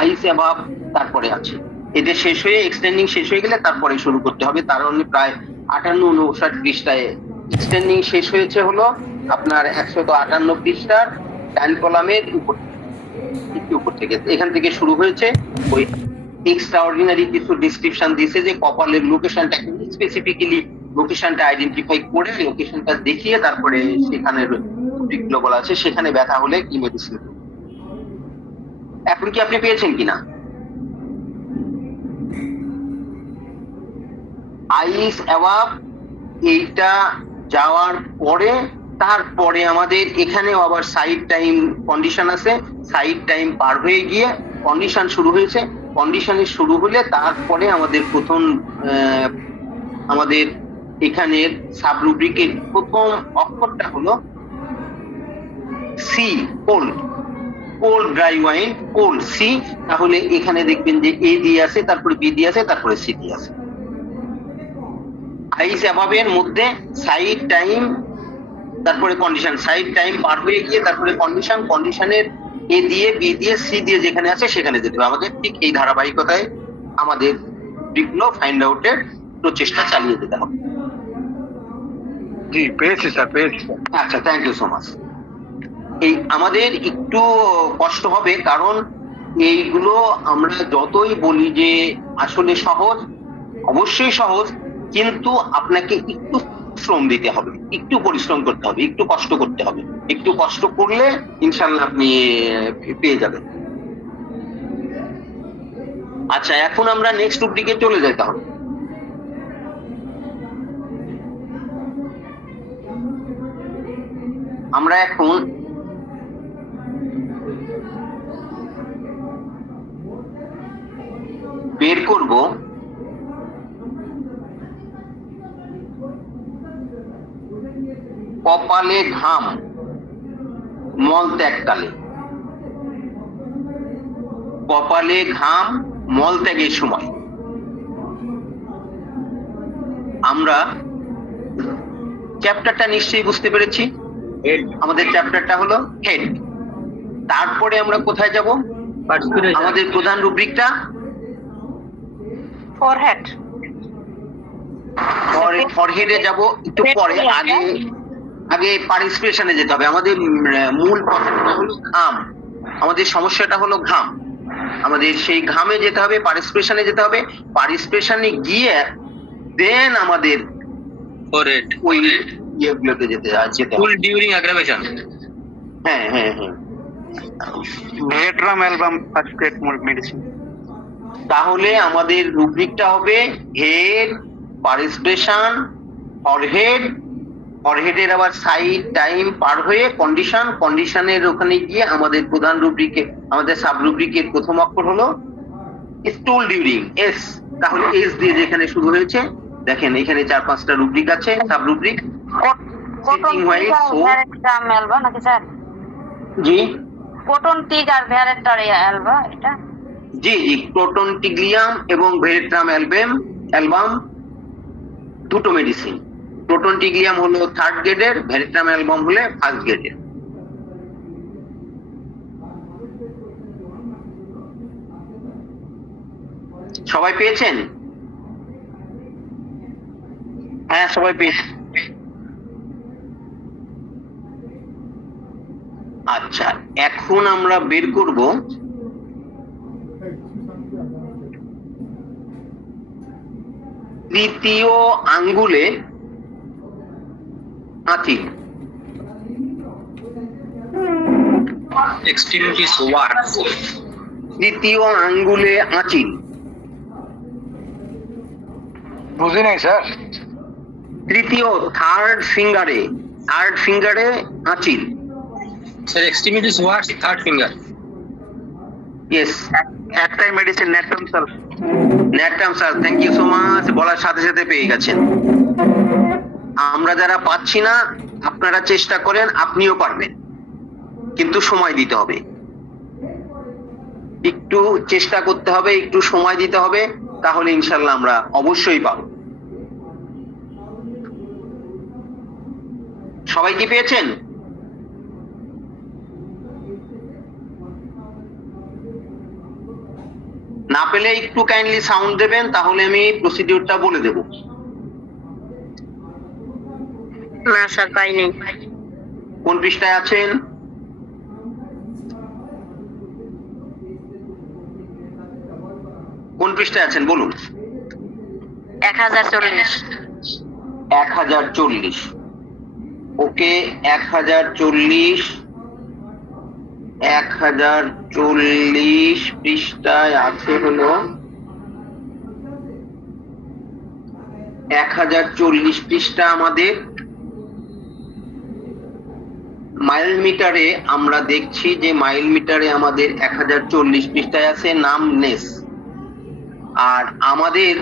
আইস অ্যাভাব, তারপরে আছে। এটা শেষ হয়ে এক্সটেন্ডিং শেষ হয়ে গেলে তারপরে শুরু করতে হবে। তার মানে প্রায় 58-59 পৃষ্ঠায় এক্সটেন্ডিং শেষ হয়েছে হলো আপনার 158 পৃষ্ঠার ডান কলামের উপর থেকে। এখান থেকে শুরু হয়েছে। ওই এক্সট্রাঅর্ডিনারি কিছু ডেসক্রিপশন দিয়েছে যে কপালের লোকেশনটা, স্পেসিফিক্যালি লোকেশনটা আইডেন্টিফাই করে লোকেশনটা দেখিয়ে তারপরে সেখানে টপিকগুলো বলা আছে, সেখানে ব্যথা হলে কি মেডিসিন। এখন কি আপনি পেয়েছেন কিনা? আইস অ্যাভাব এইটা যাওয়ার পরে তারপরে আমাদের এখানেও আবার সাইড টাইম কন্ডিশন আছে। সাইড টাইম পার হয়ে গিয়ে কন্ডিশন শুরু হয়েছে। কন্ডিশনে শুরু হলে তারপরে আমাদের প্রথম আমাদের এখানের সাবরুব্রিকের প্রথম অক্ষরটা হলো C, cold. Cold dry wine, cold C. তাহলে এখানে দেখবেন যে এ দিয়ে আছে, তারপরে বি দিয়ে আছে, তারপরে সি দিয়ে আছে। আইস অ্যাভাবের মধ্যে সাইড টাইম, তারপরে কন্ডিশন, সাইড টাইম পার হয়ে গিয়ে তারপরে কন্ডিশন, কন্ডিশনের এ দিয়ে, বি দিয়ে, সি দিয়ে যেখানে আছে সেখানে যেতে হবে। আমাদের ঠিক এই ধারাবাহিকতায় আমাদের দিকগুলো ফাইন্ড আউটের প্রচেষ্টা চালিয়ে যেতে হবে। জি পেয়েছি স্যার, পেয়েছি। আচ্ছা, থ্যাংক ইউ সো মাচ। এই আমাদের একটু কষ্ট হবে, কারণ এইগুলো আমরা যতই বলি যে আসলে সহজ, অবশ্যই সহজ, কিন্তু আপনাকে একটু শ্রম দিতে হবে, একটু পরিশ্রম করতে হবে, একটু কষ্ট করতে হবে। একটু কষ্ট করলে ইনশাল্লাহ আপনি পেয়ে যাবেন। আচ্ছা, এখন আমরা নেক্সট রুব্রিকে চলে যাই তাহলে। আমরা এখন বের করব কপালে ঘাম মল ত্যাগকালে। কপালে ঘাম মল ত্যাগের সময় আমরা চ্যাপ্টারটা নিশ্চয়ই বুঝতে পেরেছি। আমাদের চ্যাপ্টারটা হলো হেড। তারপরে আমরা কোথায় যাব? আমাদের প্রধান রুব্রিকটা ফরহেড। ফরহেডে যাব একটু পরে। আগে আগে পার্টিসিপেশনে যেতে হবে। আমাদের মূল কথাটা হলো ঘাম, আমাদের সমস্যাটা হলো ঘাম। আমাদের সেই ঘামে যেতে হবে, পার্টিসিপেশনে যেতে হবে। পার্টিসিপেশনে গিয়ে দেন আমাদের ফরহেড ওই ইয়েগুলোতে যেতে হবে। ফুল ডিউরিং অ্যাগ্রাভেশন। হ্যাঁ হ্যাঁ হ্যাঁ। ভেটরাম অ্যালবাম ফার্স্ট এড মেডিসিন। তাহলে আমাদের রুব্রিকটা হবে হেড, পার্টিসিপেশন, ফরহেড, ফরহেডের আবার সাইড টাইম পার হয়ে কন্ডিশন, কন্ডিশনের ওখানে গিয়ে আমাদের প্রধান রুব্রিকে, আমাদের সাব রুব্রিকের প্রথম অক্ষর হলো স্টুল ডিউরিং, এস। তাহলে এস দিয়ে যেখানে শুরু হয়েছে, দেখেন এখানে 4-5টা রুব্রিক আছে, সাব রুব্রিক। কটন টিগ আর ভ্যারেট্রাম অ্যালবা নাকি স্যার? জি কটন টিগ আর ভ্যারেট্রাম অ্যালবা এটা? জি জি, প্রোটন টিগ্লিয়াম এবং ভেরেট্রাম অ্যালবাম দুটো মেডিসিন। প্রোটন টিগ্লিয়াম হলো 3rd গ্রেডের, ভেরেট্রাম অ্যালবাম হলে 1st গ্রেডের। সবাই পেয়েছেন? হ্যাঁ সবাই পেয়েছে। আচ্ছা, এখন আমরা বের করব তৃতীয় আঙ্গুলে আঁচিল। এক্সট্রিমিটিস ওয়ার্ডস। তৃতীয় আঙ্গুলে আঁচিল। বুঝি নাই স্যার। তৃতীয়, থার্ড ফিঙ্গারে আঁচিল। Sir extremities words third finger. Yes, একটাই medicine, natrum sir. Natrum sir, thank you so much. বলার সাথে সাথে পেয়ে গেছেন। আমরা যারা পাচ্ছি না, আপনারা চেষ্টা করেন, আপনিও পারবেন, কিন্তু সময় দিতে হবে, একটু চেষ্টা করতে হবে, একটু সময় দিতে হবে, তাহলে ইনশাল্লাহ আমরা অবশ্যই পাবো। সবাই কি পেয়েছেন? না পেলে একটু কাইন্ডলি সাউন্ড দেবেন, তাহলে আমি প্রসিডিউরটা বলে দেব। না স্যার পাইনি। কোন পৃষ্ঠায় আছেন? কোন পৃষ্ঠায় আছেন বলুন। 1040। 1040। ওকে, 1040 পৃষ্ঠায় আছে হলো 1040 পৃষ্ঠা আমাদের মাইল মিটারে। আমরা দেখছি যে মাইল মিটারে আমাদের 1040 পৃষ্ঠায় আছে নাম নেস। আর আমাদের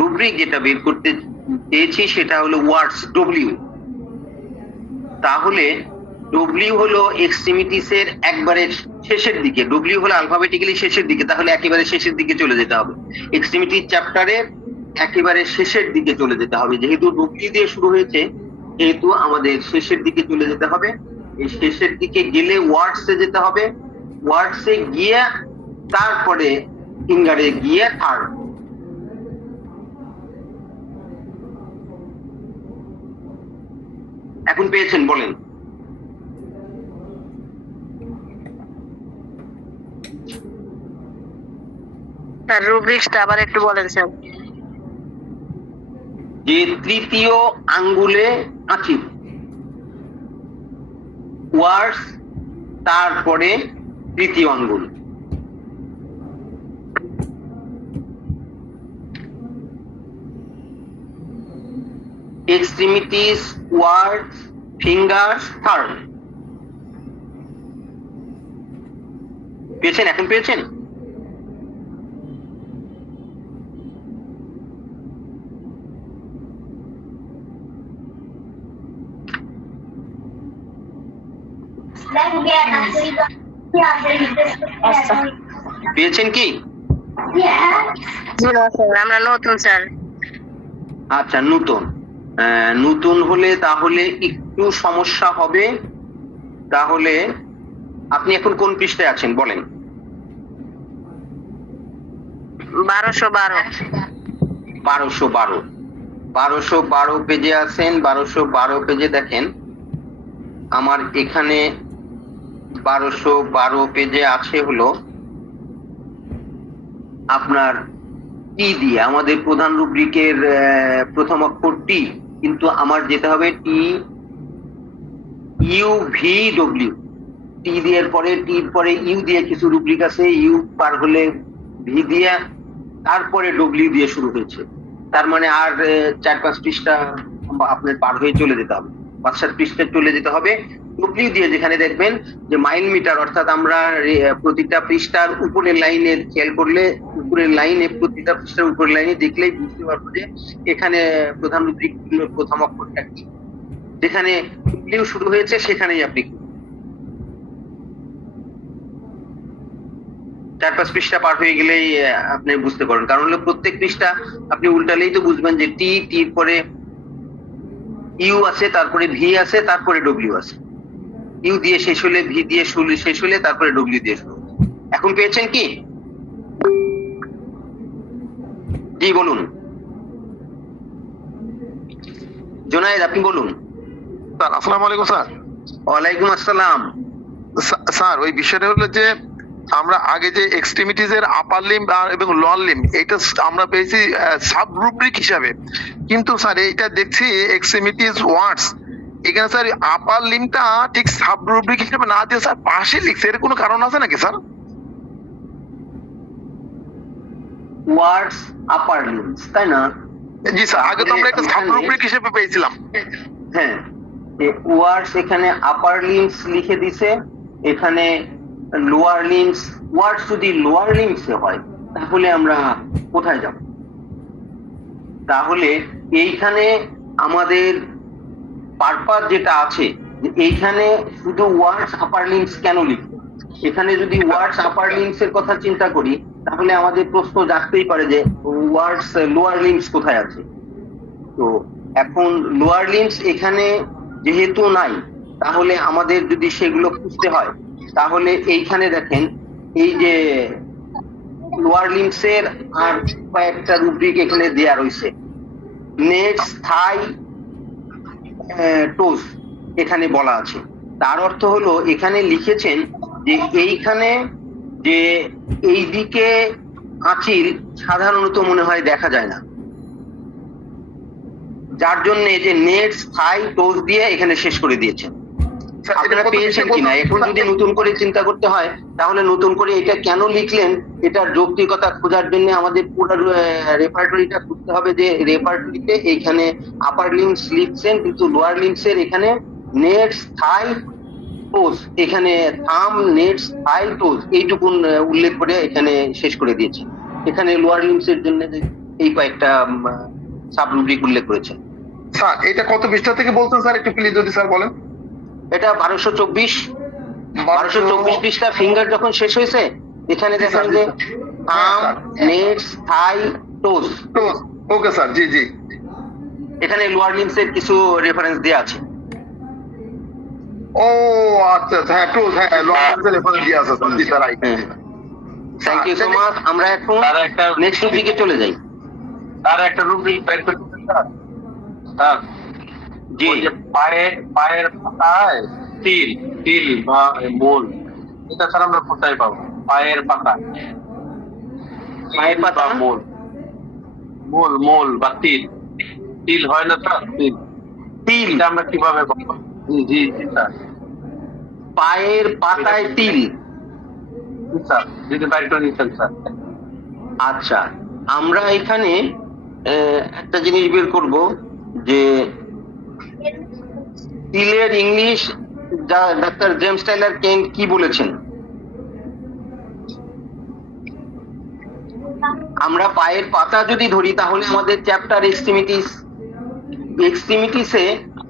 রুব্রিক যেটা বের করতে চেয়েছি সেটা হলো ওয়ার্ডস, ডব্লিউ। তাহলে ডব্লিউ হলো এক্সট্রিমিটিসের একবারে শেষের দিকে, ডব্লিউ হলো আলফাবেটিক্যালি শেষের দিকে, তাহলে একেবারে শেষের দিকে চলে যেতে হবে। এক্সট্রিমিটি চ্যাপ্টারের একেবারে শেষের দিকে চলে যেতে হবে। যেহেতু ডব্লিউ দিয়ে শুরু হয়েছে, যেহেতু আমাদের শেষের দিকে চলে যেতে হবে। এই শেষের দিকে গেলে ওয়ার্ডসে যেতে হবে, ওয়ার্ডসে গিয়ে তারপরে ফিঙ্গারে গিয়ে থার্ড। এখন পেয়েছেন বলেন। স্যার রুব্রিক্সটা আবার একটু বলেন স্যার। যে তৃতীয় আঙ্গুলে আঁচিল, ওয়ার্ডস তারপরে তৃতীয় আঙ্গুল। এক্সট্রিমিটিস, ওয়ার্ডস, ফিঙ্গার্স, থার্ড। পেয়েছেন? এখন পেয়েছেন? পেয়েছেন কি? জি না স্যার, আমরা নতুন স্যার। আচ্ছা, নতুন। নতুন হলে তাহলে একটু সমস্যা হবে। তাহলে আপনি এখন কোন পৃষ্ঠায় আছেন বলেন? 1212। 1212 পেজে আছেন। 1212 পেজে দেখেন, আমার এখানে 1212 পেজে আছে হলো আপনার টি দিয়ে, আমাদের প্রধান রুব্রিকের প্রথম অক্ষর টি, কিন্তু আমার যেতে হবে টি ইউ ভি ডব্লিউ। টি দিয়ে পরে, টির পরে ইউ দিয়ে কিছু রুব্রিক আছে, ইউ পার হলে ভি দিয়ে, তারপরে ডব্লিউ দিয়ে শুরু হয়েছে। তার মানে আর 4-5 পৃষ্ঠা আপনার পার হয়ে চলে যেতে হবে, 5-7 পৃষ্ঠায় চলে যেতে হবে। ডব্লিউ দিয়ে যেখানে দেখবেন যে মাইল মিটার, অর্থাৎ আমরা প্রতিটা পৃষ্ঠার উপরের লাইনে খেয়াল করলে, উপরের লাইনে, প্রতিটা পৃষ্ঠার উপরের লাইনে দেখলেই বুঝতে পারবো যে এখানে প্রধান রুব্রিক প্রথম অক্ষরটা কি। যেখানে ডব্লিউ শুরু হয়েছে সেখানেই আপনি 4-5 পৃষ্ঠা পার হয়ে গেলেই আপনি বুঝতে পারবেন। কারণ হলো প্রত্যেক পৃষ্ঠা আপনি উল্টালেই তো বুঝবেন যে টি, টির পরে ইউ আছে, তারপরে ভি আছে, তারপরে ডব্লিউ আছে। ইউ দিয়ে শেষ হলে, ভি দিয়ে শেষ হলে, তারপরে ডব্লিউ দিয়ে শুরু। এখন পেয়েছেন কি? জি বলুন জোনায়েদ, আপনি বলুন। স্যার আসসালামু আলাইকুম স্যার। ওয়ালাইকুম আসসালাম। স্যার ওই বিষয়টা হলো যে আমরা আগে যে এক্সট্রিমিটিজ এর আপার লিম এবং লোয়ার লিম এইটা আমরা পেয়েছি সাব রুব্রিক হিসাবে, কিন্তু স্যার এইটা দেখছি এক্সট্রিমিটিজ ওয়ার্ডস এখানে স্যার আপার লিমটা ঠিক সাব রুব্রিক হিসাবে না দিয়ে স্যার পাশে লিখছে, এর কোনো কারণ আছে নাকি স্যার? ওয়ার্ডস আপার লিমস, তাই না? জি স্যার, আগে তো আমরা একটা সাব রুব্রিক হিসেবে পেয়েছিলাম। হ্যাঁ, ওয়ার্ডস এখানে আপার লিমস লিখে দিছে, এখানে লোয়ার লিমস। ওয়ার্ডস যদি লোয়ার লিমসে হয় তাহলে আমরা কোথায় যাব? তাহলে এইখানে আমাদের পারপাস যেটা আছে, এইখানে শুধু ওয়ার্ডস আপার লিমস কেন লিখব? এখানে যদি ওয়ার্ডস আপার লিমস এর কথা চিন্তা করি তাহলে আমাদের প্রশ্ন জাগতেই পারে যে ওয়ার্ডস লোয়ার লিমস কোথায় আছে। তো এখন লোয়ার লিমস এখানে যেহেতু নাই, তাহলে আমাদের যদি সেগুলো খুঁজতে হয় তাহলে এইখানে দেখেন, এই যে লোয়ার লিমস এর আর কয়েকটা রুব্রিক এখানে দেয়া রয়েছে। নেক্সট, থাই, টোজ এখানে বলা আছে। তার অর্থ হলো এখানে লিখেছেন যে এইখানে যে এই দিকে আঁচিল সাধারণত মনে হয় দেখা যায় না, যার জন্য যে নেক্সট, থাই, টোজ দিয়ে এখানে শেষ করে দিয়েছেন। আপনারা পেয়েছেন কিনা? এখন যদি নতুন করে চিন্তা করতে হয় তাহলে নতুন করে এটা কেন লিখলেন, এটার যৌক্তিকতা খোঁজার জন্য আমাদের পুরো রেপার্টরিটা খুঁজতে হবে, যে রেপার্টরিতে এইখানে আপার লিমস লিখছেন কিন্তু লোয়ার লিমস এর এখানে নেটস, থাই, টোজ, এখানে থাম, নেটস, থাই, টোজ এইটুকুন উল্লেখ করে এখানে শেষ করে দিয়েছেন। এখানে লোয়ার লিমস এর জন্য এই কয়েকটা সাব রুব্রিক উল্লেখ করেছেন। স্যার এটা কত পৃষ্ঠা থেকে বলছেন স্যার, একটু প্লিজ যদি স্যার বলেন। এটা 1224 পৃষ্ঠা। ফিঙ্গার যখন শেষ হয়েছে এখানে দেখেন যে থাম, নেটস, থাই, টোজ। ওকে স্যার, জি জি। এখানে লোয়ার লিমস এর কিছু রেফারেন্স দেয়া আছে। ও আচ্ছা, হ্যাঁ টোজ, হ্যাঁ লোয়ার লিমস এর রেফারেন্স দিয়ে আছে স্যার। জি sir, right. Thank you so much. আমরা এখন নেক্সট রুব্রিকে চলে যাই। তার একটা রুব্রিক বের করে দিতে স্যার। স্যার জি, ওই যে পায়ের পাতায় তিল বা মোল, এটা স্যার আমরা কোথায় পাবো? পায়ের পাতা পায়ের পাতা বা মোল মোল মোল বা তিল তিল হয় না স্যার তিল তিল, এটা আমরা কিভাবে পাবো? জি জি জি স্যার পায়ের পাতায় তিল। জি স্যার যদি বাইরে করে নিতেন স্যার। আচ্ছা, আমরা এখানে একটা জিনিস বের করব যে তিলের ইংলিশ যা ডাক্তার জেমস টাইলার কেন্ট কি বলেছেন। আমরা পায়ের পাতা যদি ধরি তাহলে আমাদের চ্যাপ্টার এক্সট্রিমিটিসে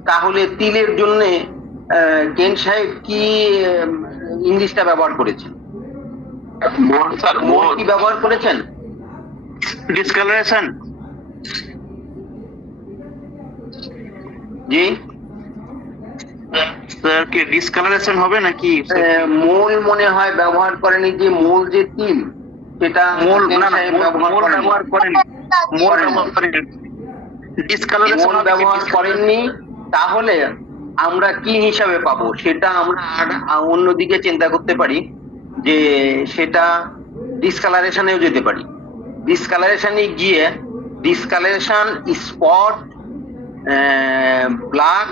তাহলে তিলের জন্য কেন্ট সাহেব কি ইংলিশটা ব্যবহার করেছেন? মোল স্যার মোল মোল কি ব্যবহার করেছেন? ডিসকালারেশন। জি, স্যার কি ডিসকালারেশন হবে নাকি? মোল মনে হয় ব্যবহার করেনি, যে মোল যে তিল সেটা মোল কেন্ট না না সাহেব মোল ব্যবহার করেন, মোল ব্যবহার করেন, ডিসকালারেশন মোল ব্যবহার করেননি। তাহলে আমরা কি হিসাবে পাবো সেটা আমরা আর অন্যদিকে চিন্তা করতে পারি, যে সেটা ডিসকালারেশনেও যেতে পারি। ডিসকালারেশনে গিয়ে ডিসকালারেশন, স্পট, ব্ল্যাক,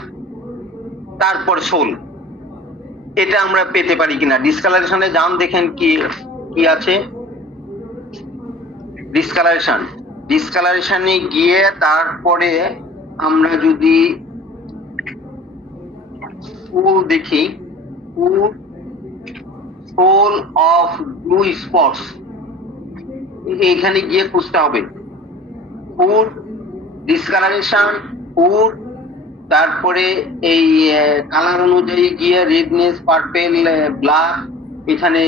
তারপর সোল, এটা আমরা পেতে পারি কিনা। ডিসকালারেশনে যান, দেখেন কি কি আছে। ডিসকালারেশনে গিয়ে তারপরে আমরা যদি ফুল দেখি, ফুল অফ ব্লু স্পটস, এইখানে গিয়ে খুঁজতে হবে ফুড, ডিসকালারেশন, ফুড, তারপরে এই কালার অনুযায়ী গিয়ে রেডনেস, পার্পেল, ব্ল্যাক, এখানে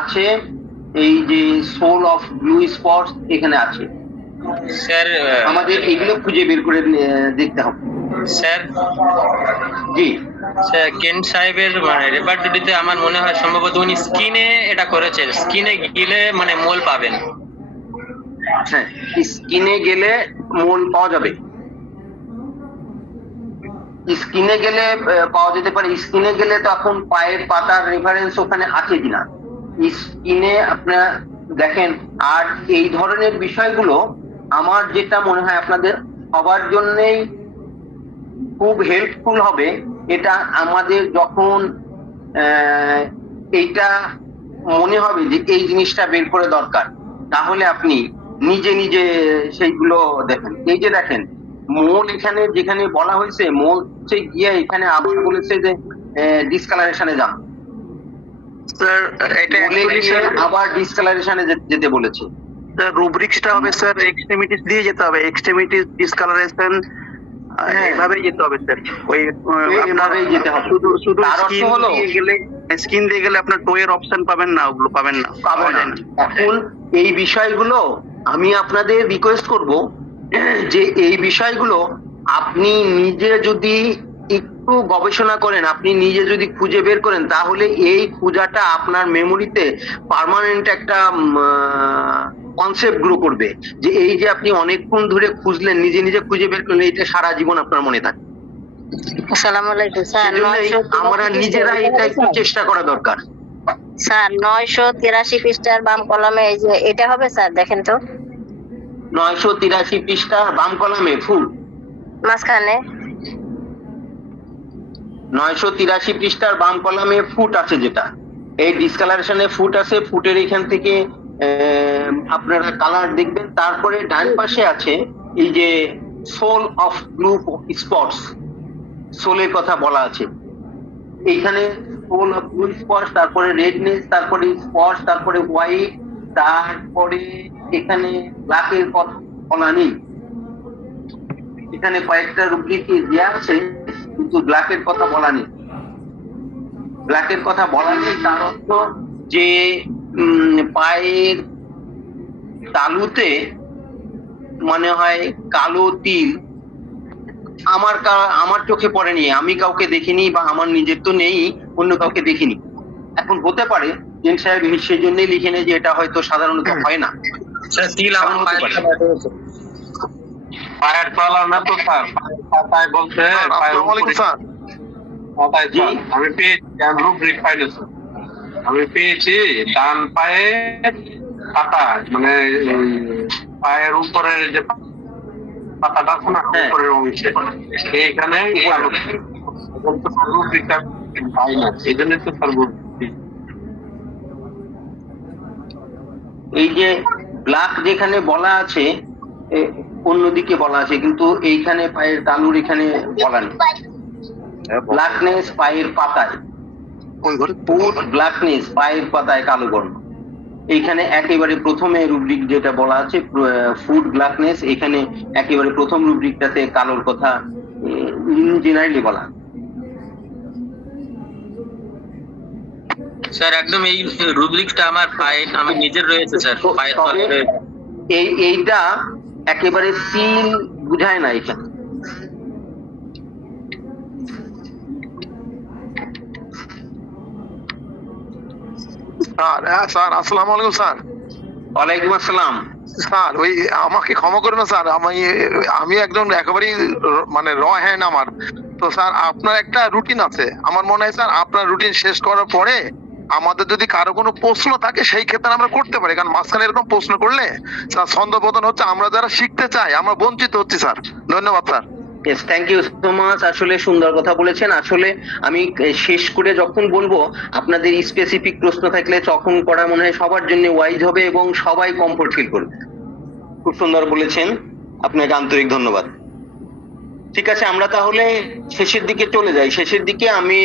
আছে। এই যে সোল অফ ব্লু স্পটস এখানে আছে। স্যার আমাদের এগুলো খুঁজে বের করে দেখতে হবে। স্যার জি, স্যার কেন্ট সাহেবের মানে রেপার্টরিতে আমার মনে হয় সম্ভবত উনি স্কিনে এটা করেছেন, স্কিনে গেলে মানে মোল পাবেন। হ্যাঁ, স্কিনে গেলে মোল পাওয়া যাবে, স্কিনে গেলে পাওয়া যেতে পারে। স্কিনে গেলে তখন পায়ের পাতার রেফারেন্স ওখানে আছে কিনা স্কিনে আপনারা দেখেন। আর এই ধরনের বিষয়গুলো আমার যেটা মনে হয় আপনাদের সবার জন্যই খুব হেল্পফুল হবে। এটা আমাদের যখন এইটা মনে হবে যে এই জিনিসটা বের করে দরকার, তাহলে আপনি নিজে নিজে সেইগুলো দেখেন। এই যে দেখেন মোল, এখানে যেখানে বলা হয়েছে মোল হচ্ছে গিয়ে এখানে আবার বলেছে যে ডিসকালারেশনে যান। স্যার এটা মোলে গিয়ে আবার ডিসকালারেশনে যেতে বলেছে। স্যার রুব্রিক্সটা হবে স্যার এক্সট্রিমিটিস দিয়ে যেতে হবে, এক্সট্রিমিটিস, ডিসকালারেশন, এইভাবেই যেতে হবে স্যার। ওই এইভাবেই যেতে হবে। শুধু শুধু তার অর্থ স্কিন হলো দিয়ে গেলে, স্কিন দিয়ে গেলে আপনার টোয়ের অপশন পাবেন না, ওগুলো পাবেন না, পাওয়া যায় না। এখন এই বিষয়গুলো আমি আপনাদের রিকোয়েস্ট করব যে এই বিষয়গুলো আপনি নিজে যদি একটু গবেষণা করেন, আপনি নিজে যদি খুঁজে বের করেন, তাহলে এই খোঁজাটা আপনার মেমোরিতে পার্মানেন্ট একটা কনসেপ্ট গ্রো করবে, যে এই যে আপনি অনেকক্ষণ ধরে খুঁজলেন, নিজে নিজে খুঁজে বের করলেন, এটা সারা জীবন আপনার মনে থাকে। আসসালামু আলাইকুম স্যার। সেজন্যই আমরা নিজেরা এটা একটু চেষ্টা করা দরকার। স্যার 983 পৃষ্ঠার বাম কলমে এই যে এটা হবে স্যার, দেখেন তো 983 পৃষ্ঠা বাম কলামে ফুল, মাঝখানে 983 পৃষ্ঠার বাম কলামে ফুট আছে, যেটা এই ডিসকালারেশনে ফুট আছে। ফুটের এখান থেকে আপনারা কালার দেখবেন। তারপরে ডান পাশে আছে এই যে সোল অফ ব্লু স্পটস, সোলের কথা বলা আছে এইখানে। সোল অফ ব্লু স্পটস, তারপরে রেডনেস, তারপরে স্পটস, তারপরে হোয়াইট, তারপরে এখানে ব্ল্যাকের কথা বলা নেই। এখানে কয়েকটা রুব্রিক দেওয়া আছে কিন্তু ব্ল্যাকের কথা বলা নেই। ব্ল্যাকের কথা বলা নেই তার অর্থ যে পায়ের তালুতে মনে হয় কালো তিল আমার চোখে পড়েনি, আমি কাউকে দেখিনি, বা আমার নিজের তো নেই, অন্য কাউকে দেখিনি। এখন হতে পারে জেন সাহেব সেই জন্যই লিখে নেই যে এটা হয়তো সাধারণত হয় না। স্যার তিল আমার পায়ের তলা না তো স্যার, পাতায় বলতে আসসালামু আলাইকুম স্যার। পাতায় স্যার আমি পেয়েছি, আমি রুব্রিক পাইনি স্যার, আমি পেয়েছি ডান পায়ে পাতা মানে এই পায়ের উপরের যে পাতাটা আছে না, হ্যাঁ। উপরের অংশে এইখানে রুব্রিকটা পাই না, এই জন্য তো স্যার বলছি। এই যে ব্ল্যাক যেখানে বলা আছে অন্যদিকে বলা আছে, কিন্তু এইখানে পায়ের তালুর এখানে বলা নেই। ব্ল্যাকনেস পায়ের পাতায়, ওই ঘরে ফুড ব্ল্যাকনেস পায়ের পাতায় কালো বর্ণ। এইখানে একেবারে প্রথমে রুব্রিক যেটা বলা আছে ফুড ব্ল্যাকনেস, এখানে একেবারে প্রথম রুব্রিকটাতে কালোর কথা জেনারেলি বলা। স্যার একদম এই রুব্রিক্সটা আমার পায়ে আমার নিজের রয়েছে স্যার, পায়ের তবে তলে। এইটা একেবারে সিল বুঝায় না এখানে। স্যার আসসালামু আলাইকুম স্যার। ওয়ালাইকুম আসসালাম। স্যার ওই আমাকে ক্ষমা করবেন স্যার, আমি একদম একেবারেই মানে র হ্যান্ড আমার। তো স্যার আপনার একটা রুটিন আছে, আমার মনে হয় স্যার আপনার রুটিন শেষ করার পরে আমাদের যদি কারো কোনো প্রশ্ন থাকে সেই ক্ষেত্রে আমরা করতে পারি, কারণ মাঝখানে এরকম প্রশ্ন করলে স্যার ছন্দপতন হচ্ছে, আমরা যারা শিখতে চাই আমরা বঞ্চিত হচ্ছি স্যার। ধন্যবাদ sir. Yes, thank you so much. আসলে সুন্দর কথা বলেছেন। আসলে আমি শেষ করে যখন বলবো, আপনাদের স্পেসিফিক প্রশ্ন থাকলে তখন করা মনে হয় সবার জন্য ওয়াইজ হবে এবং সবাই কমফোর্ট ফিল করবে। খুব সুন্দর বলেছেন, আপনাকে আন্তরিক ধন্যবাদ। ঠিক আছে, আমরা তাহলে শেষের দিকে চলে যাই। শেষের দিকে আমি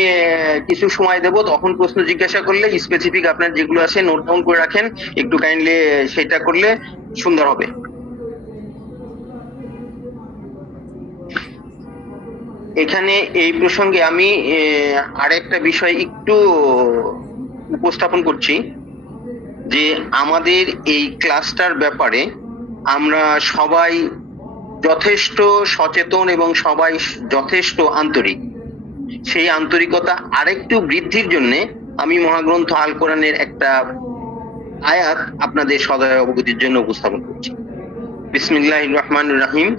কিছু সময় দেব, তখন প্রশ্ন জিজ্ঞাসা করলে স্পেসিফিক আপনার যেগুলো আছে নোট ডাউন করে রাখেন, একটু কাইন্ডলি সেটা করলে সুন্দর হবে। এখানে এই প্রসঙ্গে আমি আরেকটা বিষয় একটু উপস্থাপন করছি, যে আমাদের এই ক্লাসটার ব্যাপারে আমরা সবাই যথেষ্ট সচেতন এবং সবাই যথেষ্ট আন্তরিক। সেই আন্তরিকতা আরেকটু বৃদ্ধির জন্য আমি মহাগ্রন্থ আল কোরআনের একটা আয়াত আপনাদের সদয় অবগতির জন্য উপস্থাপন করছি। বিসমিল্লাহির রহমানির রহিম।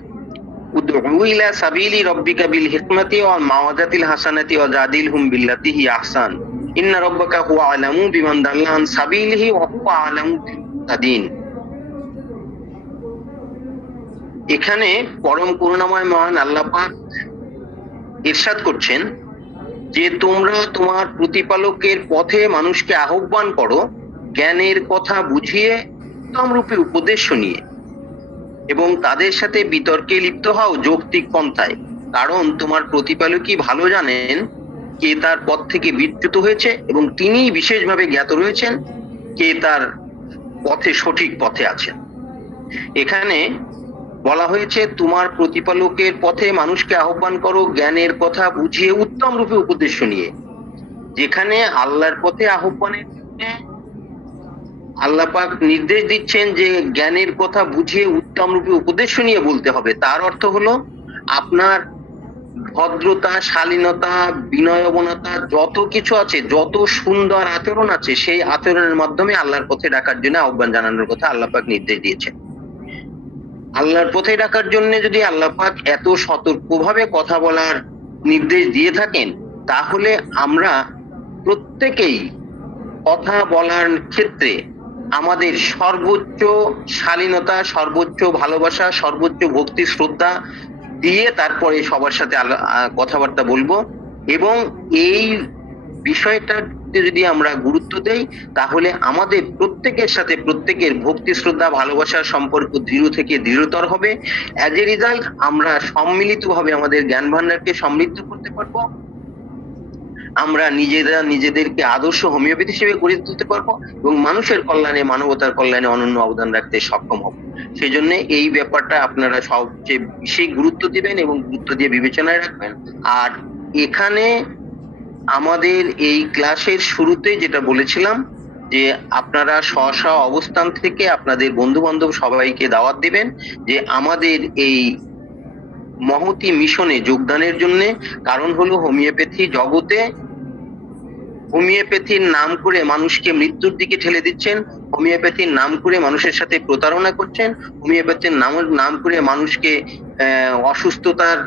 উদউ ইলা সাবিলি রাব্বিকা বিল হিকমাতি ওয়াল মাওয়াজাতিল হাসানাতি ওয়াজাদিলহুম বিল্লাতি হি আহসান ইন্না রাব্বাকা হুয়া আলামু বিমান দাল্লা আন সাবিলিহি ওয়া হুয়া আলামু বিল মুহতাদিন। এখানে পরম করুণাময় মহান আল্লাহ পাক ইরশাদ করছেন যে তোমরা তোমার প্রতিপালকের পথে মানুষকে আহ্বান করো জ্ঞানের কথা বুঝিয়ে উত্তম রূপে উপদেশ শুনিয়ে, এবং তাদের সাথে বিতর্কে লিপ্ত হও যৌক্তিক পন্থায়, কারণ তোমার প্রতিপালকই ভালো জানেন কে তার পথ থেকে বিচ্যুত হয়েছে এবং তিনিই বিশেষভাবে জ্ঞাত রয়েছেন কে তার পথে সঠিক পথে আছেন। এখানে বলা হয়েছে তোমার প্রতিপালকের পথে মানুষকে আহ্বান করো জ্ঞানের কথা বুঝিয়ে উত্তম রূপে উপদেশ শুনিয়ে। যেখানে আল্লাহর পথে আহ্বানের জন্য আল্লাহ পাক নির্দেশ দিচ্ছেন যে জ্ঞানের কথা বুঝিয়ে উত্তম রূপে উপদেশ শুনিয়ে বলতে হবে, তার অর্থ হলো আপনার ভদ্রতা, শালীনতা, বিনয়বনতা যত কিছু আছে, যত সুন্দর আচরণ আছে, সেই আচরণের মাধ্যমে আল্লাহর পথে ডাকার জন্য আহ্বান জানানোর কথা আল্লাহ পাক নির্দেশ দিয়েছেন। আল্লাহর পথে ডাকার জন্য যদি আল্লাহ পাক এত সতর্কভাবে কথা বলার নির্দেশ দিয়ে থাকেন, তাহলে আমরা প্রত্যেকেই কথা বলার ক্ষেত্রে আমাদের সর্বোচ্চ শালীনতা, সর্বোচ্চ ভালোবাসা, সর্বোচ্চ ভক্তি শ্রদ্ধা দিয়ে তারপরে সবার সাথে কথাবার্তা বলবো। এবং এই বিষয়টাতে যদি আমরা গুরুত্ব দেই, তাহলে আমাদের প্রত্যেকের সাথে প্রত্যেকের ভক্তি শ্রদ্ধা ভালোবাসার সম্পর্ক দৃঢ় থেকে দৃঢ়তর হবে। অ্যাজ এ রিজাল্ট আমরা সম্মিলিতভাবে আমাদের জ্ঞান ভান্ডারকে সমৃদ্ধ করতে পারবো, আমরা নিজেদেরকে আদর্শ হোমিওপ্যাথি হিসেবে গড়ে তুলতে পারবো এবং মানুষের কল্যাণে, মানবতার কল্যাণে অনন্য অবদান রাখতে সক্ষম হব। সেই জন্য এই ব্যাপারটা আপনারা সবচেয়ে বেশি গুরুত্ব দিবেন এবং গুরুত্ব দিয়ে বিবেচনায় রাখবেন। আর এখানে আমাদের এই ক্লাসের শুরুতে যেটা বলেছিলাম যে আপনারা স্ব অবস্থান থেকে আপনাদের বন্ধু বান্ধব সবাইকে দাওয়াত দিবেন যে আমাদের এই মহতি মিশনে যোগদানের জন্য। কারণ হলো হোমিওপ্যাথি জগতে হোমিওপ্যাথির নাম করে মানুষকে মৃত্যুর দিকে ঠেলে দিচ্ছেন, হোমিওপ্যাথির নাম করে মানুষের সাথে প্রতারণা করছেন, হোমিওপ্যাথির নাম করে মানুষকে অসুস্থতার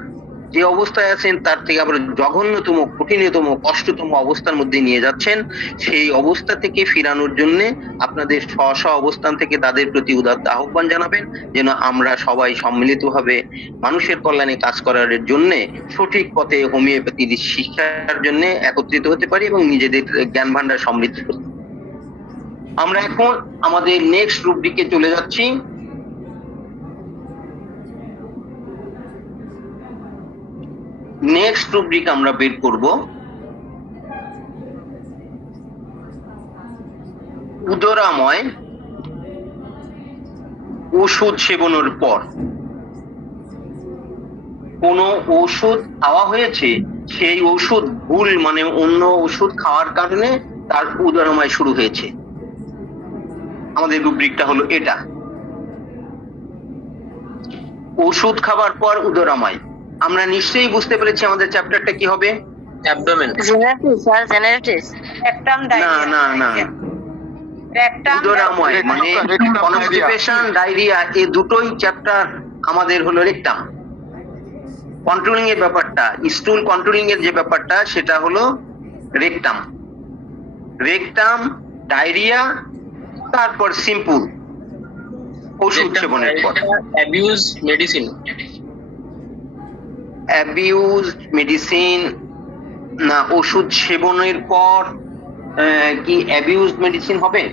যে অবস্থায় আছেন তার থেকে আবার জঘন্যতম, কঠিনতম, কষ্টতম অবস্থার মধ্যে নিয়ে যাচ্ছেন। সেই অবস্থা থেকে ফিরানোর জন্য আপনাদের স্ব স্ব অবস্থান থেকে তাদের প্রতি উদাত্ত আহ্বান জানাবেন, যেন আমরা সবাই সম্মিলিতভাবে মানুষের কল্যাণে কাজ করার জন্য সঠিক পথে হোমিওপ্যাথির শিক্ষার জন্য একত্রিত হতে পারি এবং নিজেদের জ্ঞান ভান্ডার সমৃদ্ধ করতে পারি। আমরা এখন আমাদের নেক্সট রুব্রিকে চলে যাচ্ছি। নেক্সট রুব্রিক আমরা বের করব উদরাময় ওষুধ সেবনের পর। কোন ওষুধ খাওয়া হয়েছে, সেই ওষুধ ভুল মানে অন্য ওষুধ খাওয়ার কারণে তার উদরাময় শুরু হয়েছে। আমাদের রুব্রিকটা হলো এটা, ওষুধ খাবার পর উদরাময়। আমরা নিশ্চয়ই বুঝতে পেরেছি আমাদের চ্যাপ্টারটা কি হবে। অ্যাবডোমেন। জেনারেটিস স্যার, জেনারেটিস। রেকটাম না ডায়রিয়া, না না, রেকটাম উদরাময় মানে Rectum কনস্টিপেশন, ডায়রিয়া, এই দুটোই চ্যাপ্টার আমাদের হলো রেকটাম। কন্ট্রোলিং এর ব্যাপারটা, স্টুল কন্ট্রোলিং এর যে ব্যাপারটা সেটা হলো রেকটাম। রেকটাম, ডায়রিয়া, তারপর সিম্পল ওষুধ সেবনের পর। Abuse medicine. অ্যাবিউজ মেডিসিন না, ওষুধ সেবনের পর কি অ্যাবিউজ মেডিসিন হবে?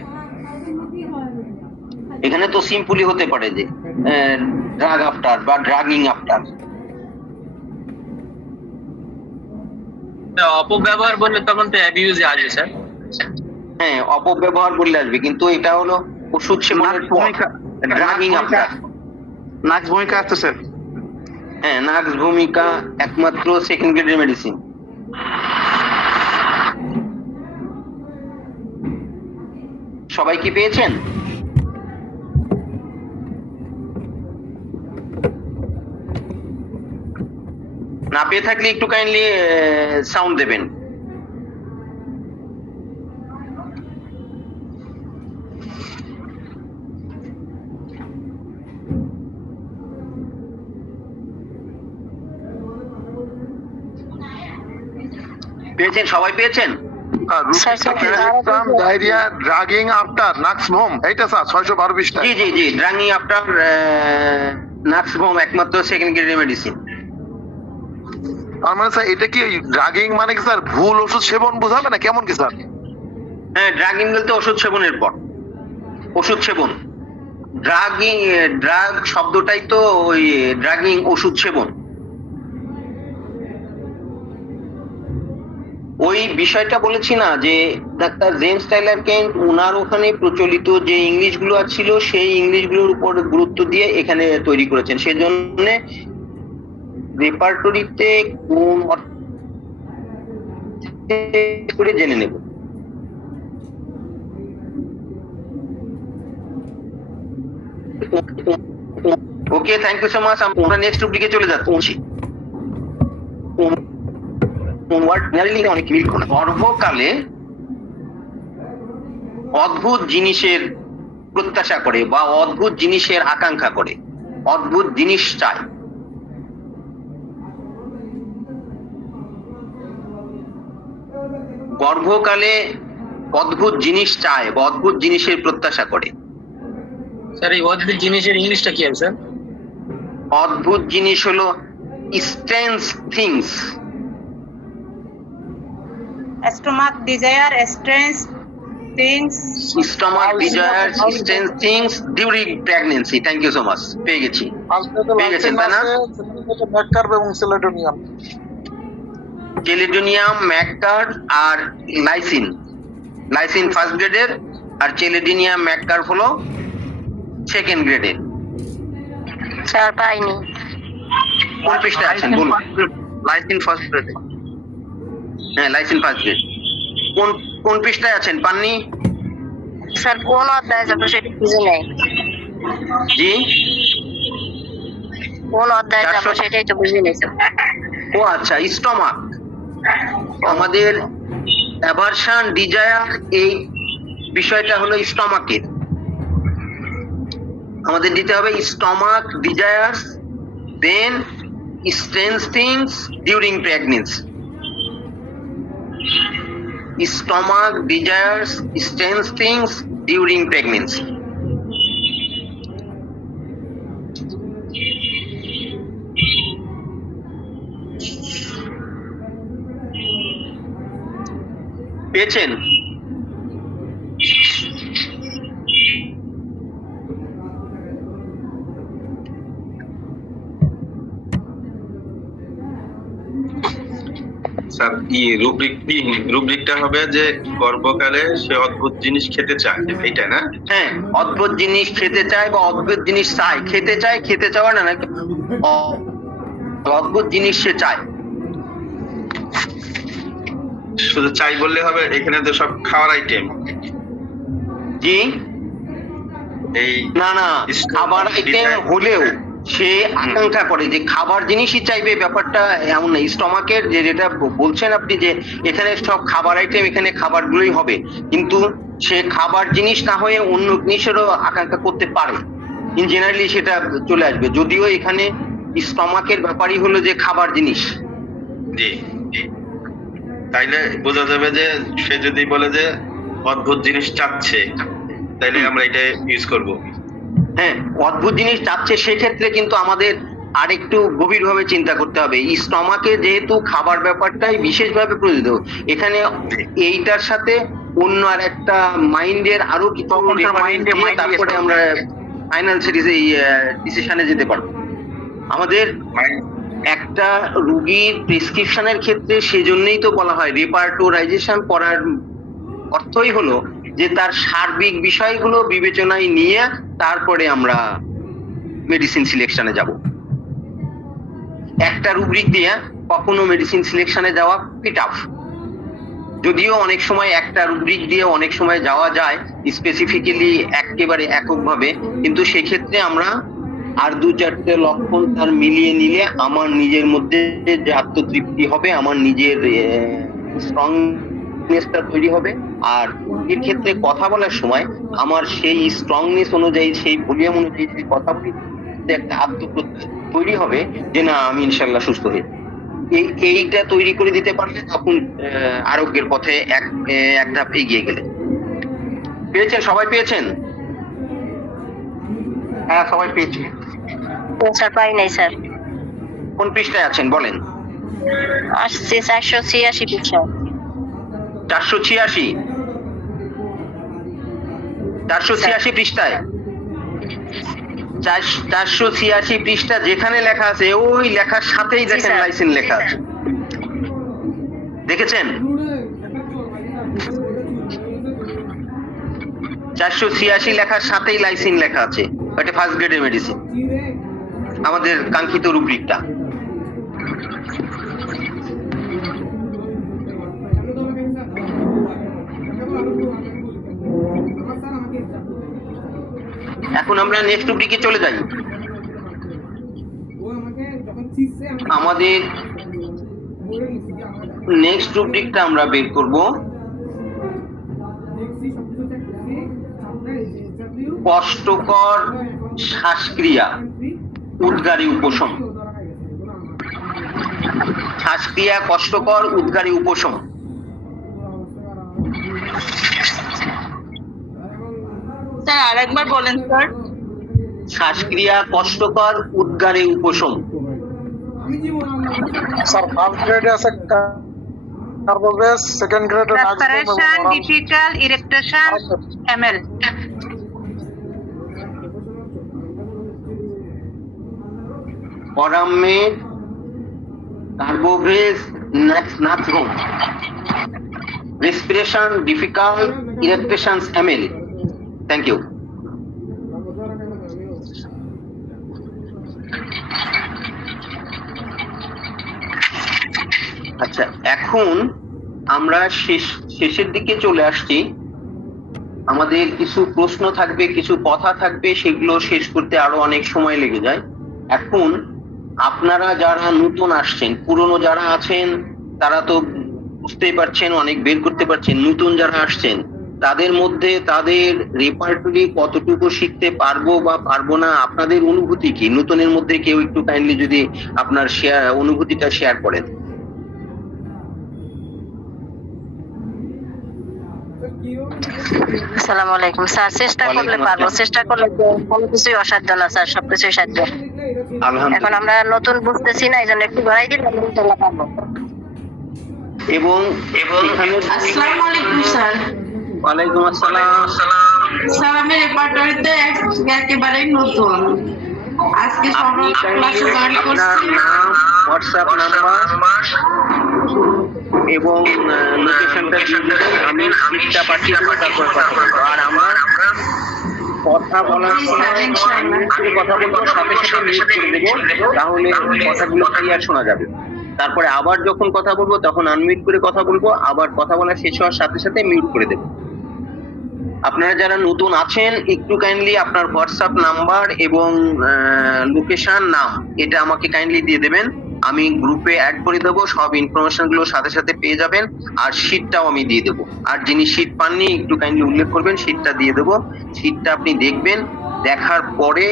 এখানে তো সিম্পলি হতে পারে যে ড্রাগ আফটার বা ড্রাগিং আফটার। অপব্যবহার বললে তখন তো অ্যাবিউজে আসবে স্যার। হ্যাঁ, অপব্যবহার বললে আসবে, কিন্তু এটা হলো ওষুধ সেবনের পর, ড্রাগিং আফটার। নাক্স ভূমিকা আসছে স্যার। হ্যাঁ, নাক্স ভূমিকা একমাত্র সেকেন্ড গ্রেডের মেডিসিন। সবাই কি পেয়েছেন? না পেয়ে থাকলে একটু কাইন্ডলি সাউন্ড দেবেন। পেয়েছেন? সবাই পেয়েছেন? ডায়রিয়া, ড্রাগিং আফটার নাক্স ভোম, এইটা স্যার 612 পৃষ্ঠা। জি জি জি, ড্রাগিং আফটার নাক্সভোম একমাত্র সেকেন্ড গ্রেডের মেডিসিন। তার মানে স্যার এটা কি ড্রাগিং মানে কি স্যার ভুল ওষুধ সেবন বোঝাবে না কেমন কি স্যার? হ্যাঁ, ড্রাগিং বলতে ওষুধ সেবনের পর, ওষুধ সেবন। ড্রাগিং, ড্রাগ শব্দটাই তো ওই ড্রাগিং, ওষুধ সেবন। ওই বিষয়টা বলেছি না যে ডাক্তার জেমস টাইলার কেন্ট ওনার ওখানে প্রচলিত যে ইংলিশ গুলো ছিল সেই ইংলিশ গুলোর উপর গুরুত্ব দিয়ে এখানে তৈরি করেছেন। সেজন্য রেপার্টরিতে কোন করে জেনে নেব। ওকে, থ্যাংক ইউ সো মাচ। আমরা নেক্সট টপিকে চলে যাচ্ছি। অনেক মিল করে। গর্ভকালে অদ্ভুত জিনিসের প্রত্যাশা করে বা অদ্ভুত জিনিসের আকাঙ্ক্ষা করে, অদ্ভুত জিনিস চায়। গর্ভকালে অদ্ভুত জিনিস চায় বা অদ্ভুত জিনিসের প্রত্যাশা করে। স্যার এই অদ্ভুত জিনিসের ইংলিশটা কি হবে স্যার? অদ্ভুত জিনিস হলো strange things. Stomach desire, strange things. Stomach desires, strange things during pregnancy. Thank you so much. পেয়ে গেছি। পেয়ে গেছেন তাই না? ম্যাককার্ব এবং সেলেডোনিয়াম। চেলিডোনিয়াম, ম্যাককার্ব আর লাইসিন। লাইসিন ফার্স্ট গ্রেডের আর চেলিডোনিয়াম, ম্যাককার্ব হলো সেকেন্ড গ্রেডের। স্যার পাইনি। কোন পৃষ্ঠায় আছেন বলুন? Lysine first grade. হ্যাঁ, লাইসিন ফার্স্ট গ্রেড। কোন পৃষ্ঠায় আছেন? পাননি? স্যার কোন অধ্যায় যাবো সেটা বুঝি নাই। জি, কোন অধ্যায় যাবো 400 সেটাই তো বুঝি নাই স্যার। ও আচ্ছা, স্টমাক। আমাদের অ্যাভারশন, ডিজায়ার, এই বিষয়টা হলো স্টমাকের। আমাদের দিতে হবে স্টমাক, ডিজায়ার্স, দেন strange things during pregnancy. Stomach desires strange things during pregnancy. পেয়েছেন? স্যার রুব্রিকটা হবে যে গর্ভকালে সে অদ্ভুত জিনিস খেতে চায়, এইটা না? হ্যাঁ, অদ্ভুত জিনিস খেতে চায় বা অদ্ভুত জিনিস চায়, খেতে চাওয়া না নাকি অদ্ভুত জিনিস সে চায়। শুধু চাই বললে হবে? এখানে তো সব খাওয়ার আইটেম। জি এই না না, খাবার আইটেম হলেও সে আকাঙ্ক্ষা করে যে খাবার জিনিসই চাইবে, ব্যাপারটা এমন না। স্টমাকের যেটা বলছেন আপনি যে এখানে সব খাবার আইটেম, এখানে খাবারগুলোই হবে, কিন্তু সে খাবার জিনিস না হয়ে অন্য জিনিসেরও আকাঙ্ক্ষা করতে পারে। ইন জেনারেলি সেটা চলে আসবে, যদিও এখানে স্টমাকের ব্যাপারই হলো যে খাবার জিনিস। জি জি, তাইলে বোঝা যাবে যে সে যদি বলে যে অদ্ভুত জিনিস চাচ্ছে, তাইলে আমরা এটা ইউজ করব। হ্যাঁ, অদ্ভুত জিনিস চাচ্ছে, সেক্ষেত্রে কিন্তু আমাদের আরেকটু গভীরভাবে চিন্তা করতে হবে। স্টমাকে যেহেতু খাবার ব্যাপারটাই বিশেষভাবে প্রযোজ্য, এখানে এইটার সাথে অন্য আর একটা মাইন্ডের আরো কিছু তারপরে আমরা ফাইনাল সিরিজে ডিসিশনে যেতে পারবো। আমাদের একটা রুগীর প্রেসক্রিপশনের ক্ষেত্রে সেজন্যই তো বলা হয় রেপার্টোরাইজেশন করার অর্থই হলো যে তার সার্বিক বিষয়গুলো বিবেচনায় নিয়ে তারপরে আমরা মেডিসিন সিলেকশনে যাব। একটা রুব্রিক দিয়ে কখনো মেডিসিন সিলেকশনে যাওয়া টাফ, যদিও অনেক সময় একটা রুব্রিক দিয়ে অনেক সময় যাওয়া যায় স্পেসিফিক্যালি একেবারে এককভাবে, কিন্তু সেক্ষেত্রে আমরা আর 2-4টে লক্ষণ তার মিলিয়ে নিলে আমার নিজের মধ্যে যে আত্মতৃপ্তি হবে, আমার নিজের স্ট্রংনেসটা তৈরি হবে, আর এর ক্ষেত্রে কথা বলার সময় আমার সেই স্ট্রংনেস অনুযায়ী, সেই ভলিউম অনুযায়ী যদি কথা বলি, একটা আত্মপ্রত্যয় তৈরি হবে যে না, আমি ইনশাল্লাহ সুস্থ হয়ে এইটা তৈরি করে দিতে পারলে তখন আরোগ্যের পথে এক ধাপ এগিয়ে গেলে। পেয়েছেন? সবাই পেয়েছেন? হ্যাঁ, সবাই পেয়েছি। স্যার পাই নাই স্যার। কোন পৃষ্ঠায় আছেন বলেন? আসছে 486 পৃষ্ঠা। 486 পৃষ্ঠায় 486 পৃষ্ঠা যেখানে লেখা আছে ওই লেখার সাথেই দেখেন লাইসিন লেখা আছে, দেখেছেন? 486 লেখার সাথেই লাইসিন লেখা আছে, এটা ফার্স্ট গ্রেডের মেডিসিন, আমাদের কাঙ্ক্ষিত রুব্রিকটা। এখন আমরা নেক্সট রুব্রিকে চলে যাই। আমাদের নেক্সট রুব্রিকটা আমরা বের করব কষ্টকর শ্বাসক্রিয়া, উদ্গারী উপশম। শ্বাসক্রিয়া কষ্টকর, উদ্গারী উপশম। স্যার আরেকবার বলেন স্যার। শ্বাসক্রিয়া কষ্টকর, উদ্গারে উপশম। স্যার ফার্স্ট গ্রেডে আছে কার্বোভেজ, সেকেন্ড গ্রেডে রেসপিরেশন ডিফিকাল্ট ইরেকটেশন এমএল। অরামেড, carbo veg, natrum. Respiration difficult eructations ML. Thank you. আচ্ছা, এখন আমরা শেষের দিকে চলে আসছি। আমাদের কিছু প্রশ্ন থাকবে, কিছু কথা থাকবে, সেগুলো শেষ করতে আরো অনেক সময় লেগে যায়। এখন আপনারা যারা নতুন আসছেন, পুরনো যারা আছেন তারা তো বুঝতেই পারছেন, অনেক বের করতে পারছেন। নতুন যারা আসছেন তাদের মধ্যে তাদের রেপার্টরি কতটুকু শিখতে পারবো বা পারবো না, আপনাদের অনুভূতি কি? নতুনের মধ্যে কেউ একটু কাইন্ডলি যদি আপনার অনুভূতিটা শেয়ার করেন। আসসালামু আলাইকুম স্যার। চেষ্টা করলে পারবো, চেষ্টা করলে তো কোনো কিছুই অসাধ্য না স্যার, সবকিছুই সাধ্য। এখন আলহামদুলিল্লাহ। আমরা নতুন বুঝতেছি না, এই জন্য একটু ঘোরাই দিলে ইনশাআল্লাহ পারবো। এবং আসসালামু আলাইকুম স্যার। ওয়ালাইকুম আসসালাম। স্যার আমি রেপার্টরিতে একেবারেই নতুন, আজকে আপনি ক্লাসে জয়েন আপনার করছি। নাম, হোয়াটসঅ্যাপ নাম্বার এবং লোকেশনটা দিয়ে দিবেন, আমি সিটটা পাঠিয়ে দেবো, তারপর কথা বলবো। আর আমার কথা বলার সময় mute করে কথা বলবো, সাথে সাথে মিউট করে দেবো, তাহলে কথাগুলো ক্লিয়ার শোনা যাবে। তারপরে আবার যখন কথা বলবো তখন আনমিউট করে কথা বলবো, আবার কথা বলা শেষ হওয়ার সাথে সাথে মিউট করে দেবো। আপনারা যারা নতুন আছেন একটু কাইন্ডলি আপনার হোয়াটসঅ্যাপ নাম্বার এবং লোকেশন, নাম এটা আমাকে কাইন্ডলি দিয়ে দেবেন, আমি গ্রুপে অ্যাড করে দেবো, সব ইনফরমেশন গুলো সাথে সাথে পেয়ে যাবেন। আর শীটটাও আমি দিয়ে দেবো, আর যিনি শীট পাননি একটু কাইন্ডলি উল্লেখ করবেন, শীটটা দিয়ে দেবো। শীটটা আপনি দেখবেন, দেখার পরে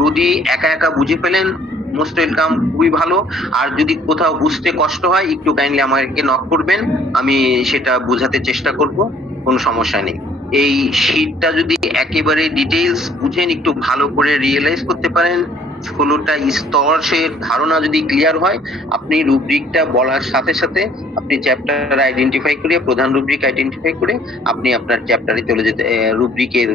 যদি একা একা বুঝে ফেলেন মোস্ট ওয়েলকাম, খুবই ভালো। আর যদি কোথাও বুঝতে কষ্ট হয় একটু কাইন্ডলি আমাকে নক করবেন, আমি সেটা বোঝাতে চেষ্টা করব, কোনো সমস্যা নেই। এই শীটটা যদি একেবারে ডিটেইলস বুঝেন, একটু ভালো করে রিয়েলাইজ করতে পারেন, 16টা স্তরের ধারণা যদি ক্লিয়ার হয়, আপনি রুব্রিকটা বলার সাথে সাথে আপনি চ্যাপ্টার আইডেন্টিফাই করে, প্রধান রুব্রিক আইডেন্টিফাই করে আপনি আপনার চ্যাপ্টারে চলে যেতে, রুব্রিকের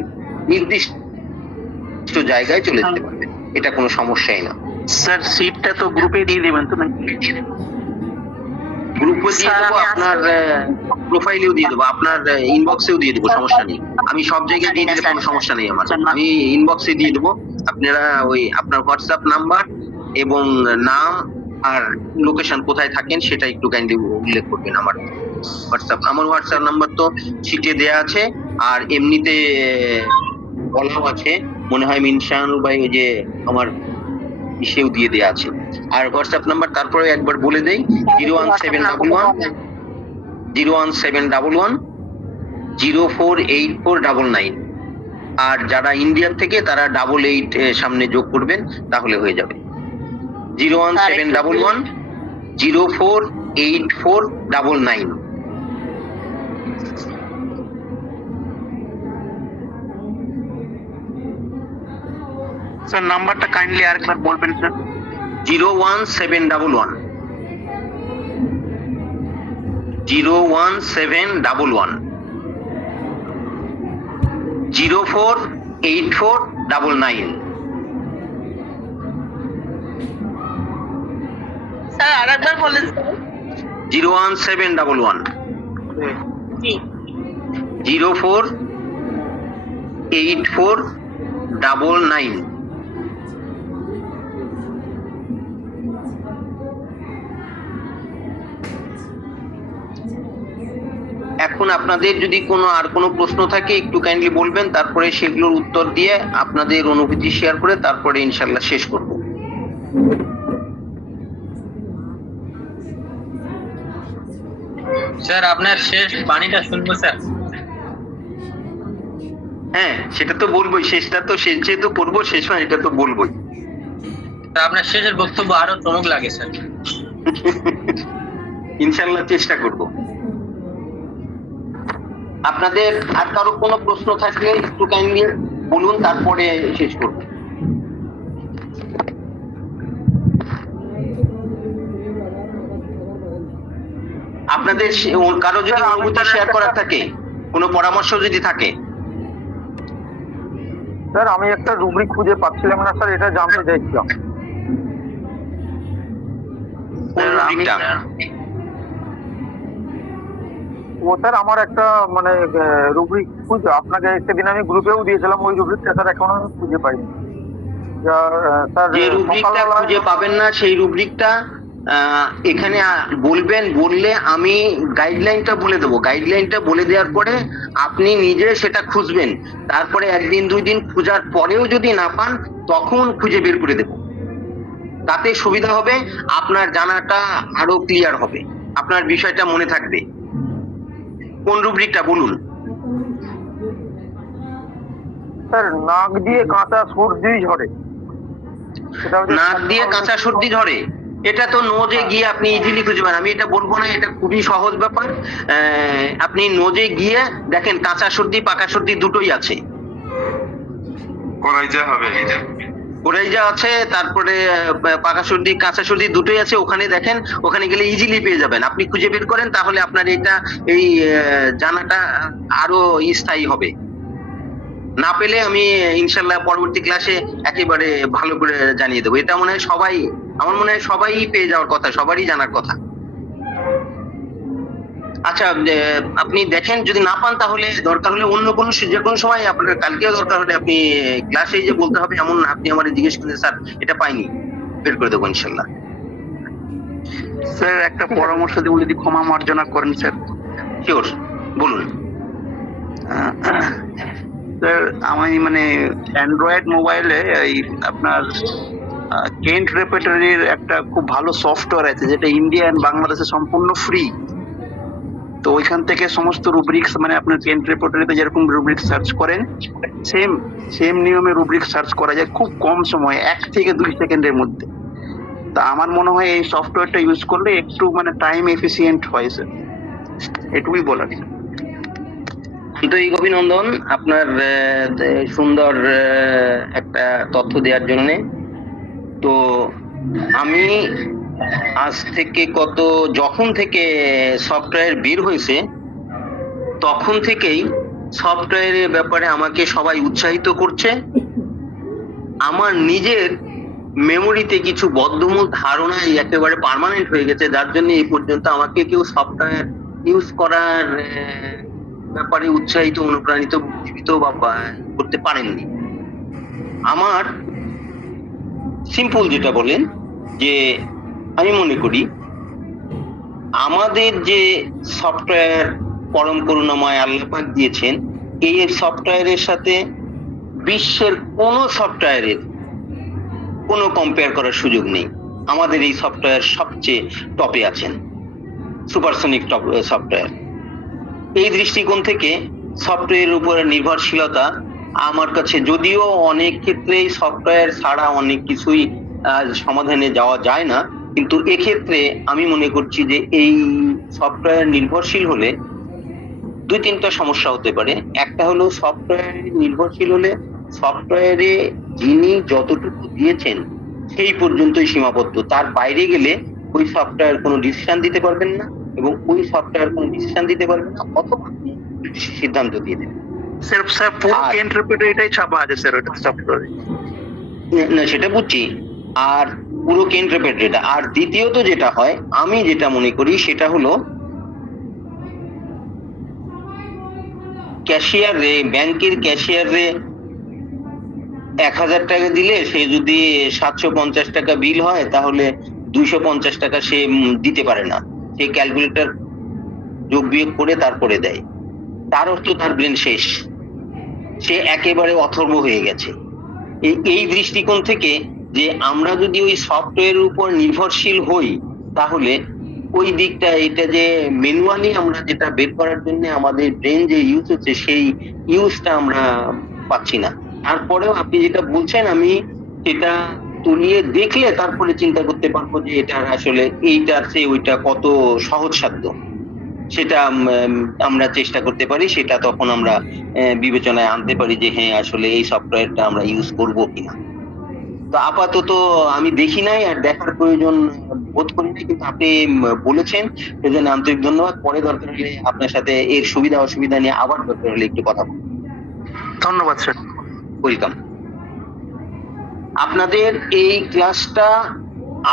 নির্দিষ্ট জায়গায় চলে যেতে পারবেন, এটা কোনো সমস্যাই না। স্যার সিটটা তো গ্রুপে দিয়ে দিবেন তো নাকি? গ্রুপে দিয়ে দেবো, আপনার প্রোফাইলেও দিয়ে দেবো, আপনার ইনবক্সেও দিয়ে দেবো, সমস্যা নেই। আমি সব জায়গায় দিয়ে দিলে কোনো সমস্যা নেই আমার, আমি ইনবক্সে দিয়ে দেবো। আপনারা ওই আপনার হোয়াটসঅ্যাপ নাম্বার এবং নাম আর লোকেশন কোথায় থাকেন সেটা একটু কাইন্ডলি উল্লেখ করবেন। আমার হোয়াটসঅ্যাপ নাম্বার তো শিটে দেয়া আছে, আর এমনিতে বলাও আছে, মনে হয় মিনশান ভাই ওই যে আমার সেও দিয়ে দেয়া আছে। আর হোয়াটসঅ্যাপ নাম্বার তারপরে একবার বলে দেই, 01711 048499। আর যারা ইন্ডিয়ান থেকে তারা 88 সামনে যোগ করবেন, তাহলে হয়ে যাবে। 01711 048499। স্যার নাম্বারটা কাইন্ডলি আরেকবার বলবেন স্যার। 01711 048499। স্যার আরেকবার বলেন স্যার। 01711 জি 048499। এখন আপনাদের যদি আর কোনো প্রশ্ন থাকে একটু কাইন্ডলি বলবেন, তারপরে সেগুলোর উত্তর দিয়ে আপনাদের অনুভূতি শেয়ার করে তারপরে ইনশাল্লাহ শেষ করব। স্যার আপনার শেষ বাণীটা শুনবো স্যার। হ্যাঁ সেটা তো বলবোই, শেষটা তো শেষ যেহেতু করবো, শেষ হয় এটা তো বলবোই। আপনার শেষের বক্তব্য আরো চমক লাগে স্যার। ইনশাল্লাহ চেষ্টা করব। আপনাদের আর কারো কোনো প্রশ্ন থাকলে একটু কাইন্ডলি বলুন, তারপরে শেষ করব। আপনাদের কারো যদি অনুভূতি শেয়ার করার থাকে, কোনো পরামর্শ যদি থাকে। স্যার আমি একটা রুব্রিক খুঁজে পাচ্ছিলাম না স্যার, এটা জানতে চাইছিলাম। ও স্যার আমার একটা মানে রুব্রিক খুঁজে আপনাকে সেদিন আমি গ্রুপেও দিয়েছিলাম, ওই রুব্রিকটা স্যার এখনো আমি খুঁজে পাইনি। যে রুব্রিকটা খুঁজে পাবেন না সেই রুব্রিকটা এখানে বলবেন, বললে আমি গাইডলাইনটা বলে দেবো। গাইডলাইনটা বলে দেওয়ার পরে আপনি নিজে সেটা খুঁজবেন, তারপরে একদিন 2 দিন খোঁজার পরেও যদি না পান তখন খুঁজে বের করে দেব। তাতে সুবিধা হবে, আপনার জানাটা আরো ক্লিয়ার হবে, আপনার বিষয়টা মনে থাকবে। কোন রুব্রিকটা বলুন? স্যার নাক দিয়ে কাঁচা সর্দি ঝরে, নাক দিয়ে কাঁচা সর্দি ঝরে, এটা তো নোজে গিয়ে আপনি ইজিলি খুঁজে পান। আমি এটা বলবো না, এটা খুবই সহজ ব্যাপার। আপনি নোজে গিয়ে দেখেন কাঁচা সর্দি পাকা সর্দি দুটোই আছে। করাইজা হবে, কোরাইজা আছে, তারপরে পাকা সর্দি কাঁচা সর্দি দুটোই আছে। ওখানে দেখেন, ওখানে গেলে ইজিলি পেয়ে যাবেন। আপনি খুঁজে বের করেন, তাহলে আপনার এটা এই জানাটা আরো স্থায়ী হবে। না পেলে আমি ইনশাল্লাহ পরবর্তী ক্লাসে একেবারে ভালো করে জানিয়ে দেবো। এটা মনে হয় সবাই, আমার মনে হয় সবাই পেয়ে যাওয়ার কথা, সবারই জানার কথা। আচ্ছা, আপনি দেখেন, যদি না পান তাহলে দরকার হলে অন্য কোনো যে কোনো সময়, আপনার কালকেও দরকার হলে আপনি ক্লাসে যে বলতে হবে এমন না, আপনি আমার জিজ্ঞেস করেন স্যার এটা পাইনি, বের করে দেবো ইনশাল্লাহ। স্যার একটা পরামর্শ দিব, যদি ক্ষমা মার্জনা করেন স্যার। শিওর, বলুন। স্যার আমি মানে অ্যান্ড্রয়েড মোবাইলে এই আপনার কেন্ট রেপার্টরির একটা খুব ভালো সফটওয়্যার আছে, যেটা ইন্ডিয়া এন্ড বাংলাদেশে সম্পূর্ণ ফ্রি। তো ওইখান থেকে সমস্ত রুব্রিক্স, মানে আপনার কেন্ট রেপার্টরিতে যেরকম রুব্রিক্স সার্চ করেন, সেম নিয়মে রুব্রিক্স সার্চ করা যায় খুব কম সময়ে, 1 থেকে 2 সেকেন্ডের মধ্যে। তা আমার মনে হয় এই সফটওয়্যারটা ইউজ করলে একটু মানে টাইম এফিসিয়েন্ট হয় স্যার, এটুকুই বলার। আন্তরিক অভিনন্দন আপনার সুন্দর একটা তথ্য দেওয়ার জন্য। তো আমি আজ থেকে যখন থেকে সফটওয়্যার বের হয়েছে তখন থেকেই সফটওয়্যারের ব্যাপারে আমাকে সবাই উৎসাহিত করছে। আমার নিজের মেমোরিতে কিছু বদ্ধমূল ধারণা একেবারে পার্মানেন্ট হয়ে গেছে, যার জন্য এই পর্যন্ত আমাকে কেউ সফটওয়্যার ইউজ করার ব্যাপারে উৎসাহিত, অনুপ্রাণিত, উজ্জীবিত বা করতে পারেননি। আমার সিম্পল যেটা বলেন, যে আমি মনে করি আমাদের যে সফটওয়্যার পরম করুণাময় আল্লাহ পাক দিয়েছেন, এই সফটওয়্যারের সাথে বিশ্বের কোনো সফটওয়্যারের কোনো কম্পেয়ার করার সুযোগ নেই। আমাদের এই সফটওয়্যার সবচেয়ে টপে আছেন, সুপারসনিক টপ সফটওয়্যার। এই দৃষ্টিকোণ থেকে সফটওয়্যারের উপর নির্ভরশীলতা আমার কাছে, যদিও অনেক ক্ষেত্রেই সফটওয়্যার ছাড়া অনেক কিছুই সমাধানে যাওয়া যায় না, কিন্তু এক্ষেত্রে আমি মনে করছি যে এই সফটওয়্যার নির্ভরশীল হলে 2-3টা সমস্যা হতে পারে। একটা হলো সফটওয়্যার নির্ভরশীল হলে সফটওয়্যারে যিনি যতটুকু দিয়েছেন সেই পর্যন্তই সীমাবদ্ধ, তার বাইরে গেলে ওই সফটওয়্যার কোনো ডিসিশন দিতে পারবেন না, এবং ওই সফটওয়্যার কোনো ডিসিশন দিতে পারবেন না, অথবা সিদ্ধান্ত দিয়ে দেবেন। স্যার পুরো কেন্ট রেপার্টরিটাই ছাপা আছে স্যার ওটা সফটওয়্যারে। না, সেটা বুঝছি, আর পুরো কেন্ট রেপার্টরিটা। আর দ্বিতীয়ত যেটা হয়, আমি যেটা মনে করি সেটা হলো ক্যাশিয়ারে, ব্যাংকের ক্যাশিয়ারে 1000 টাকা দিলে সে যদি 750 টাকা বিল হয়, তাহলে 250 টাকা সে দিতে পারে না, সে ক্যালকুলেটর যোগ বিয়োগ করে তারপরে দেয়। তার অর্থ তার ব্রেন শেষ, সে একেবারে অথর্ব হয়ে গেছে। এই দৃষ্টিকোণ থেকে যে আমরা যদি ওই সফটওয়্যারের উপর নির্ভরশীল হই, তাহলে ওই দিকটা, এটা যে ম্যানুয়ালি আমরা যেটা বের করার জন্য আমাদের ব্রেন যে ইউজ হচ্ছে, সেই ইউজটা আমরা পাচ্ছি না। তারপরেও আপনি যেটা বলছেন, আমি সেটা তুলিয়ে দেখলে তারপরে চিন্তা করতে পারবো যে এটা আসলে এইটার চেয়ে ওইটা কত সহজসাধ্য, সেটা আমরা চেষ্টা করতে পারি, সেটা তখন আমরা বিবেচনায় আনতে পারি যে হ্যাঁ আসলে এই সফটওয়্যারটা আমরা ইউজ করবো কিনা। তো আপাতত আমি দেখি নাই আর দেখার প্রয়োজন বোধ করি নাই, কিন্তু আপনি বলেছেন সেজন্য আন্তরিক ধন্যবাদ। পরে দরকার হলে আপনার সাথে এর সুবিধা অসুবিধা নিয়ে আবার দরকার হলে একটু কথা বলবো। ধন্যবাদ স্যার। ওয়েলকাম। আপনাদের এই ক্লাসটা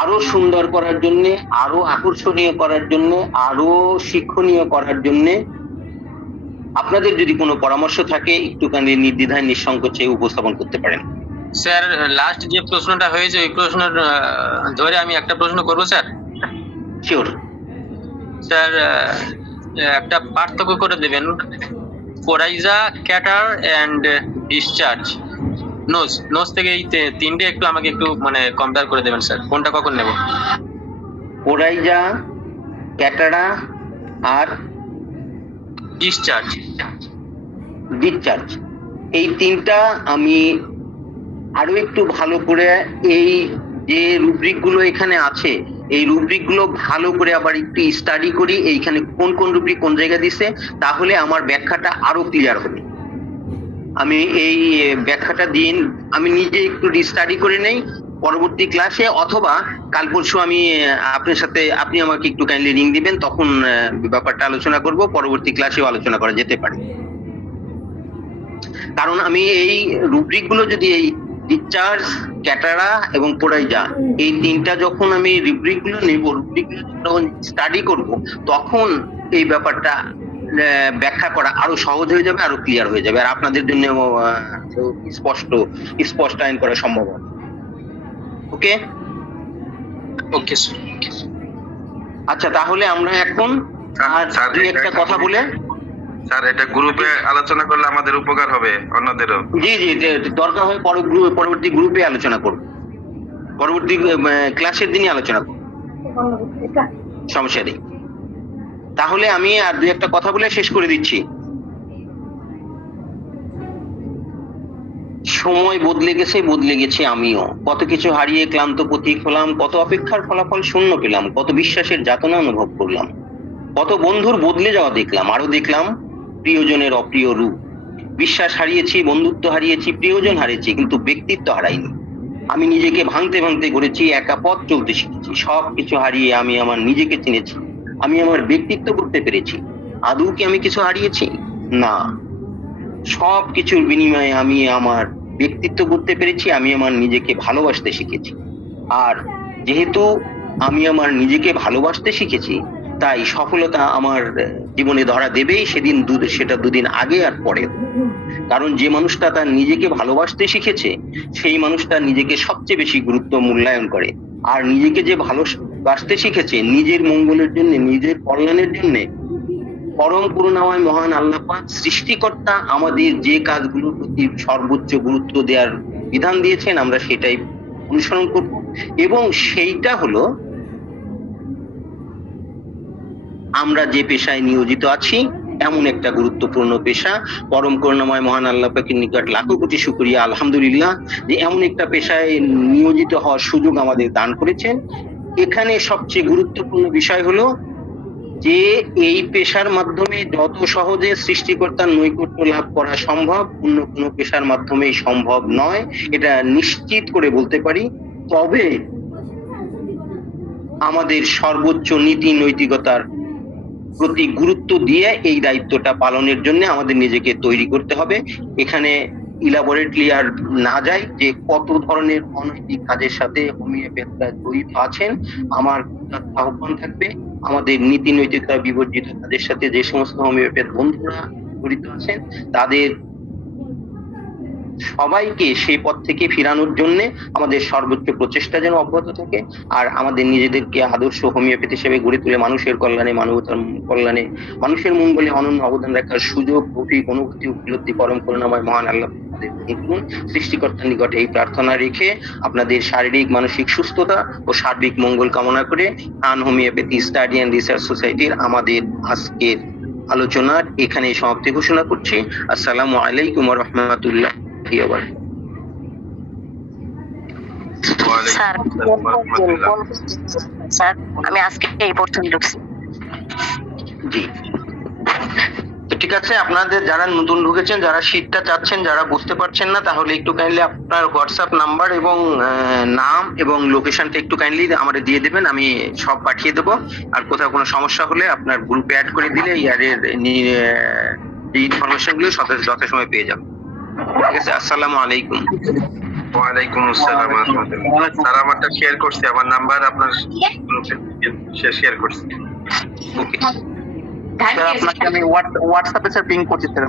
আরো সুন্দর করার জন্য, আরো আকর্ষণীয় করার জন্য, আরো শিক্ষণীয় করার জন্য আপনাদের যদি কোনো পরামর্শ থাকে একটুখানি নির্দ্বিধায় নিঃসংকোচে উপস্থাপন করতে পারেন। স্যার লাস্ট যে প্রশ্নটা হয়েছে ওই প্রশ্ন ধরে আমি একটা প্রশ্ন করব স্যার। শিওর স্যার, একটা পার্থক্য করে দেবেন, coryza, catarrh and discharge, nose থেকে এই তিনটে একটু আমাকে একটু মানে কম্পেয়ার করে দেবেন স্যার, কোনটা কখন নেব? কোরাইজা, ক্যাটারা আর ডিসচার্জ। এই তিনটা আমি আরো একটু ভালো করে এই যে রুব্রিক গুলো এখানে আছে এই রুব্রিক গুলো ভালো করে আবার একটু স্টাডি করি, এইখানে কোন কোন রুব্রিক কোন জায়গায় দিছে, তাহলে আমার ব্যাখ্যাটা আরো ক্লিয়ার হবে। আমি এই ব্যাখ্যাটা দিন আমি নিজে একটু স্টাডি করে নেই পরবর্তী ক্লাসে, অথবা কাল পরশু আমি আপনার সাথে, আপনি আমাকে একটু কাইন্ডলি রিং দিবেন, তখন ব্যাপারটা আলোচনা করব, পরবর্তী ক্লাসেও আলোচনা করা যেতে পারে। কারণ আমি এই রুব্রিক গুলো যদি এই ডিসচার্জ, ক্যাটারা এবং পোরাইজা এই তিনটা যখন আমি রুব্রিক গুলো নেব, রুব্রিক গুলো যখন স্টাডি করব, তখন এই ব্যাপারটা ব্যাখ্যা করা আরো সহজ হয়ে যাবে, আরো ক্লিয়ার হয়ে যাবে, আর আপনাদের জন্য স্পষ্টায়ন করা সম্ভব হবে। ওকে ওকে স্যার। আচ্ছা, তাহলে আমরা এখন আর দুই একটা কথা বলে, স্যার এটা গ্রুপে আলোচনা করলে আমাদের উপকার হবে, অন্যদেরও। জি জি, দরকার হয় পরবর্তী গ্রুপে আলোচনা করব, পরবর্তী ক্লাসের দিনই আলোচনা করব, সমস্যা নেই। তাহলে আমি আর দুই একটা কথা বলে শেষ করে দিচ্ছি। সময় বদলে গেছে আমিও, কত কিছু হারিয়ে ক্লান্ত পথিক হলাম, কত অপেক্ষার ফলাফল শূন্য পেলাম, কত বিশ্বাসের যাতনা অনুভব করলাম, কত বন্ধুর বদলে যাওয়া দেখলাম, আরো দেখলাম প্রিয়জনের অপ্রিয় রূপ। বিশ্বাস হারিয়েছি, বন্ধুত্ব হারিয়েছি, প্রিয়জন হারিয়েছি, কিন্তু ব্যক্তিত্ব হারাইনি। আমি নিজেকে ভাঙতে গড়েছি, একা পথ চলতে শিখেছি, সবকিছু হারিয়ে আমি আমার নিজেকে চিনেছি, আমি আমার ব্যক্তিত্ব করতে পেরেছি। আদৌ কি আমি কিছু হারিয়েছি? না, সব কিছুর বিনিময়ে আমি আমার ব্যক্তিত্ব করতে পেরেছি, আমি আমার নিজেকে ভালোবাসতে শিখেছি। আর যেহেতু আমি আমার নিজেকে ভালোবাসতে শিখেছি, তাই সফলতা আমার জীবনে ধরা দেবেই, সেটা দুদিন আগে আর পরে। কারণ যে মানুষটা তার নিজেকে ভালোবাসতে শিখেছে, সেই মানুষটা নিজেকে সবচেয়ে বেশি গুরুত্ব মূল্যায়ন করে। আর নিজেকে যে ভালোবাসতে শিখেছে নিজের মঙ্গলের জন্য, নিজের কল্যাণের জন্য, পরম করুণাময় মহান আল্লাহ পাক সৃষ্টিকর্তা আমাদের যে কাজগুলোর প্রতি সর্বোচ্চ গুরুত্ব দেওয়ার বিধান দিয়েছেন, আমরা সেটাই অনুসরণ করব। এবং সেইটা হলো আমরা যে পেশায় নিয়োজিত আছি, এমন একটা গুরুত্বপূর্ণ পেশা। পরম করুণাময় মহান আল্লাহ পাকের নিকট লাখো কোটি শুকরিয়া, আলহামদুলিল্লাহ, যে এমন একটা পেশায় নিয়োজিত হওয়ার সুযোগ আমাদের দান করেছেন। এখানে সবচেয়ে গুরুত্বপূর্ণ বিষয় হলো যে এই পেশার মাধ্যমে যত সহজে সৃষ্টিকর্তার নৈকট্য লাভ করা সম্ভব, অন্য কোনো পেশার মাধ্যমেই সম্ভব নয়, এটা নিশ্চিত করে বলতে পারি। তবে আমাদের সর্বোচ্চ নীতি নৈতিকতার প্রতি গুরুত্ব দিয়ে এই দায়িত্বটা পালনের জন্য আমাদের নিজেকে তৈরি করতে হবে। এখানে ইলাবোরেটলি আর না যাই যে কত ধরনের অনৈতিক কাজের সাথে হোমিওপ্যাথরা জড়িত আছেন। আমার আহ্বান থাকবে, আমাদের নীতি নৈতিকতা বিবর্জিত কাজের সাথে যে সমস্ত হোমিওপ্যাথ বন্ধুরা জড়িত আছেন, তাদের সবাইকে সেই পথ থেকে ফিরানোর জন্য আমাদের সর্বোচ্চ প্রচেষ্টা যেন অব্যাহত থাকে। আর আমাদের নিজেদেরকে আদর্শ হোমিওপ্যাথ হিসেবে গড়ে তুলে মানুষের কল্যাণে, মানবতার কল্যাণে, মানুষের মঙ্গলে অনন্য অবদান রাখার সুযোগ, গভীর অনুভূতি, উপলব্ধি পরম করুণাময় মহান আল্লাহ সৃষ্টিকর্তার নিকটে এই প্রার্থনা রেখে আপনাদের শারীরিক মানসিক সুস্থতা ও সার্বিক মঙ্গল কামনা করে আন হোমিওপ্যাথি স্টাডি অ্যান্ড রিসার্চ সোসাইটির আমাদের আজকের আলোচনার এখানে সমাপ্তি ঘোষণা করছি। আসসালামু আলাইকুম ওয়া রাহমাতুল্লাহ। স্যার আমি আজকে এই প্রথম ঢুকছি। জি, তো ঠিক আছে, আপনাদের যারা নতুন ঢুকেছেন, যারা শীটটা চাচ্ছেন, যারা বুঝতে পারছেন না, তাহলে একটু কাইন্ডলি আপনার হোয়াটসঅ্যাপ নাম্বার এবং নাম এবং লোকেশনটা একটু কাইন্ডলি আমাদের দিয়ে দেবেন, আমি সব পাঠিয়ে দেবো। আর কোথাও কোনো সমস্যা হলে আপনার গ্রুপে অ্যাড করে দিলে ইয়ারের ইনফরমেশন গুলো যথাসময় পেয়ে যাবেন। ঠিক আছে, আসসালামু আলাইকুম। ওয়ালাইকুম আসসালাম ওয়া রাহমাতুল্লাহ। স্যার আমারটা শেয়ার করছি, আমার নাম্বার আপনার গ্রুপে শেয়ার করছি। ওকে স্যার আপনাকে আমি হোয়াটসঅ্যাপে স্যার পিং করছি স্যার।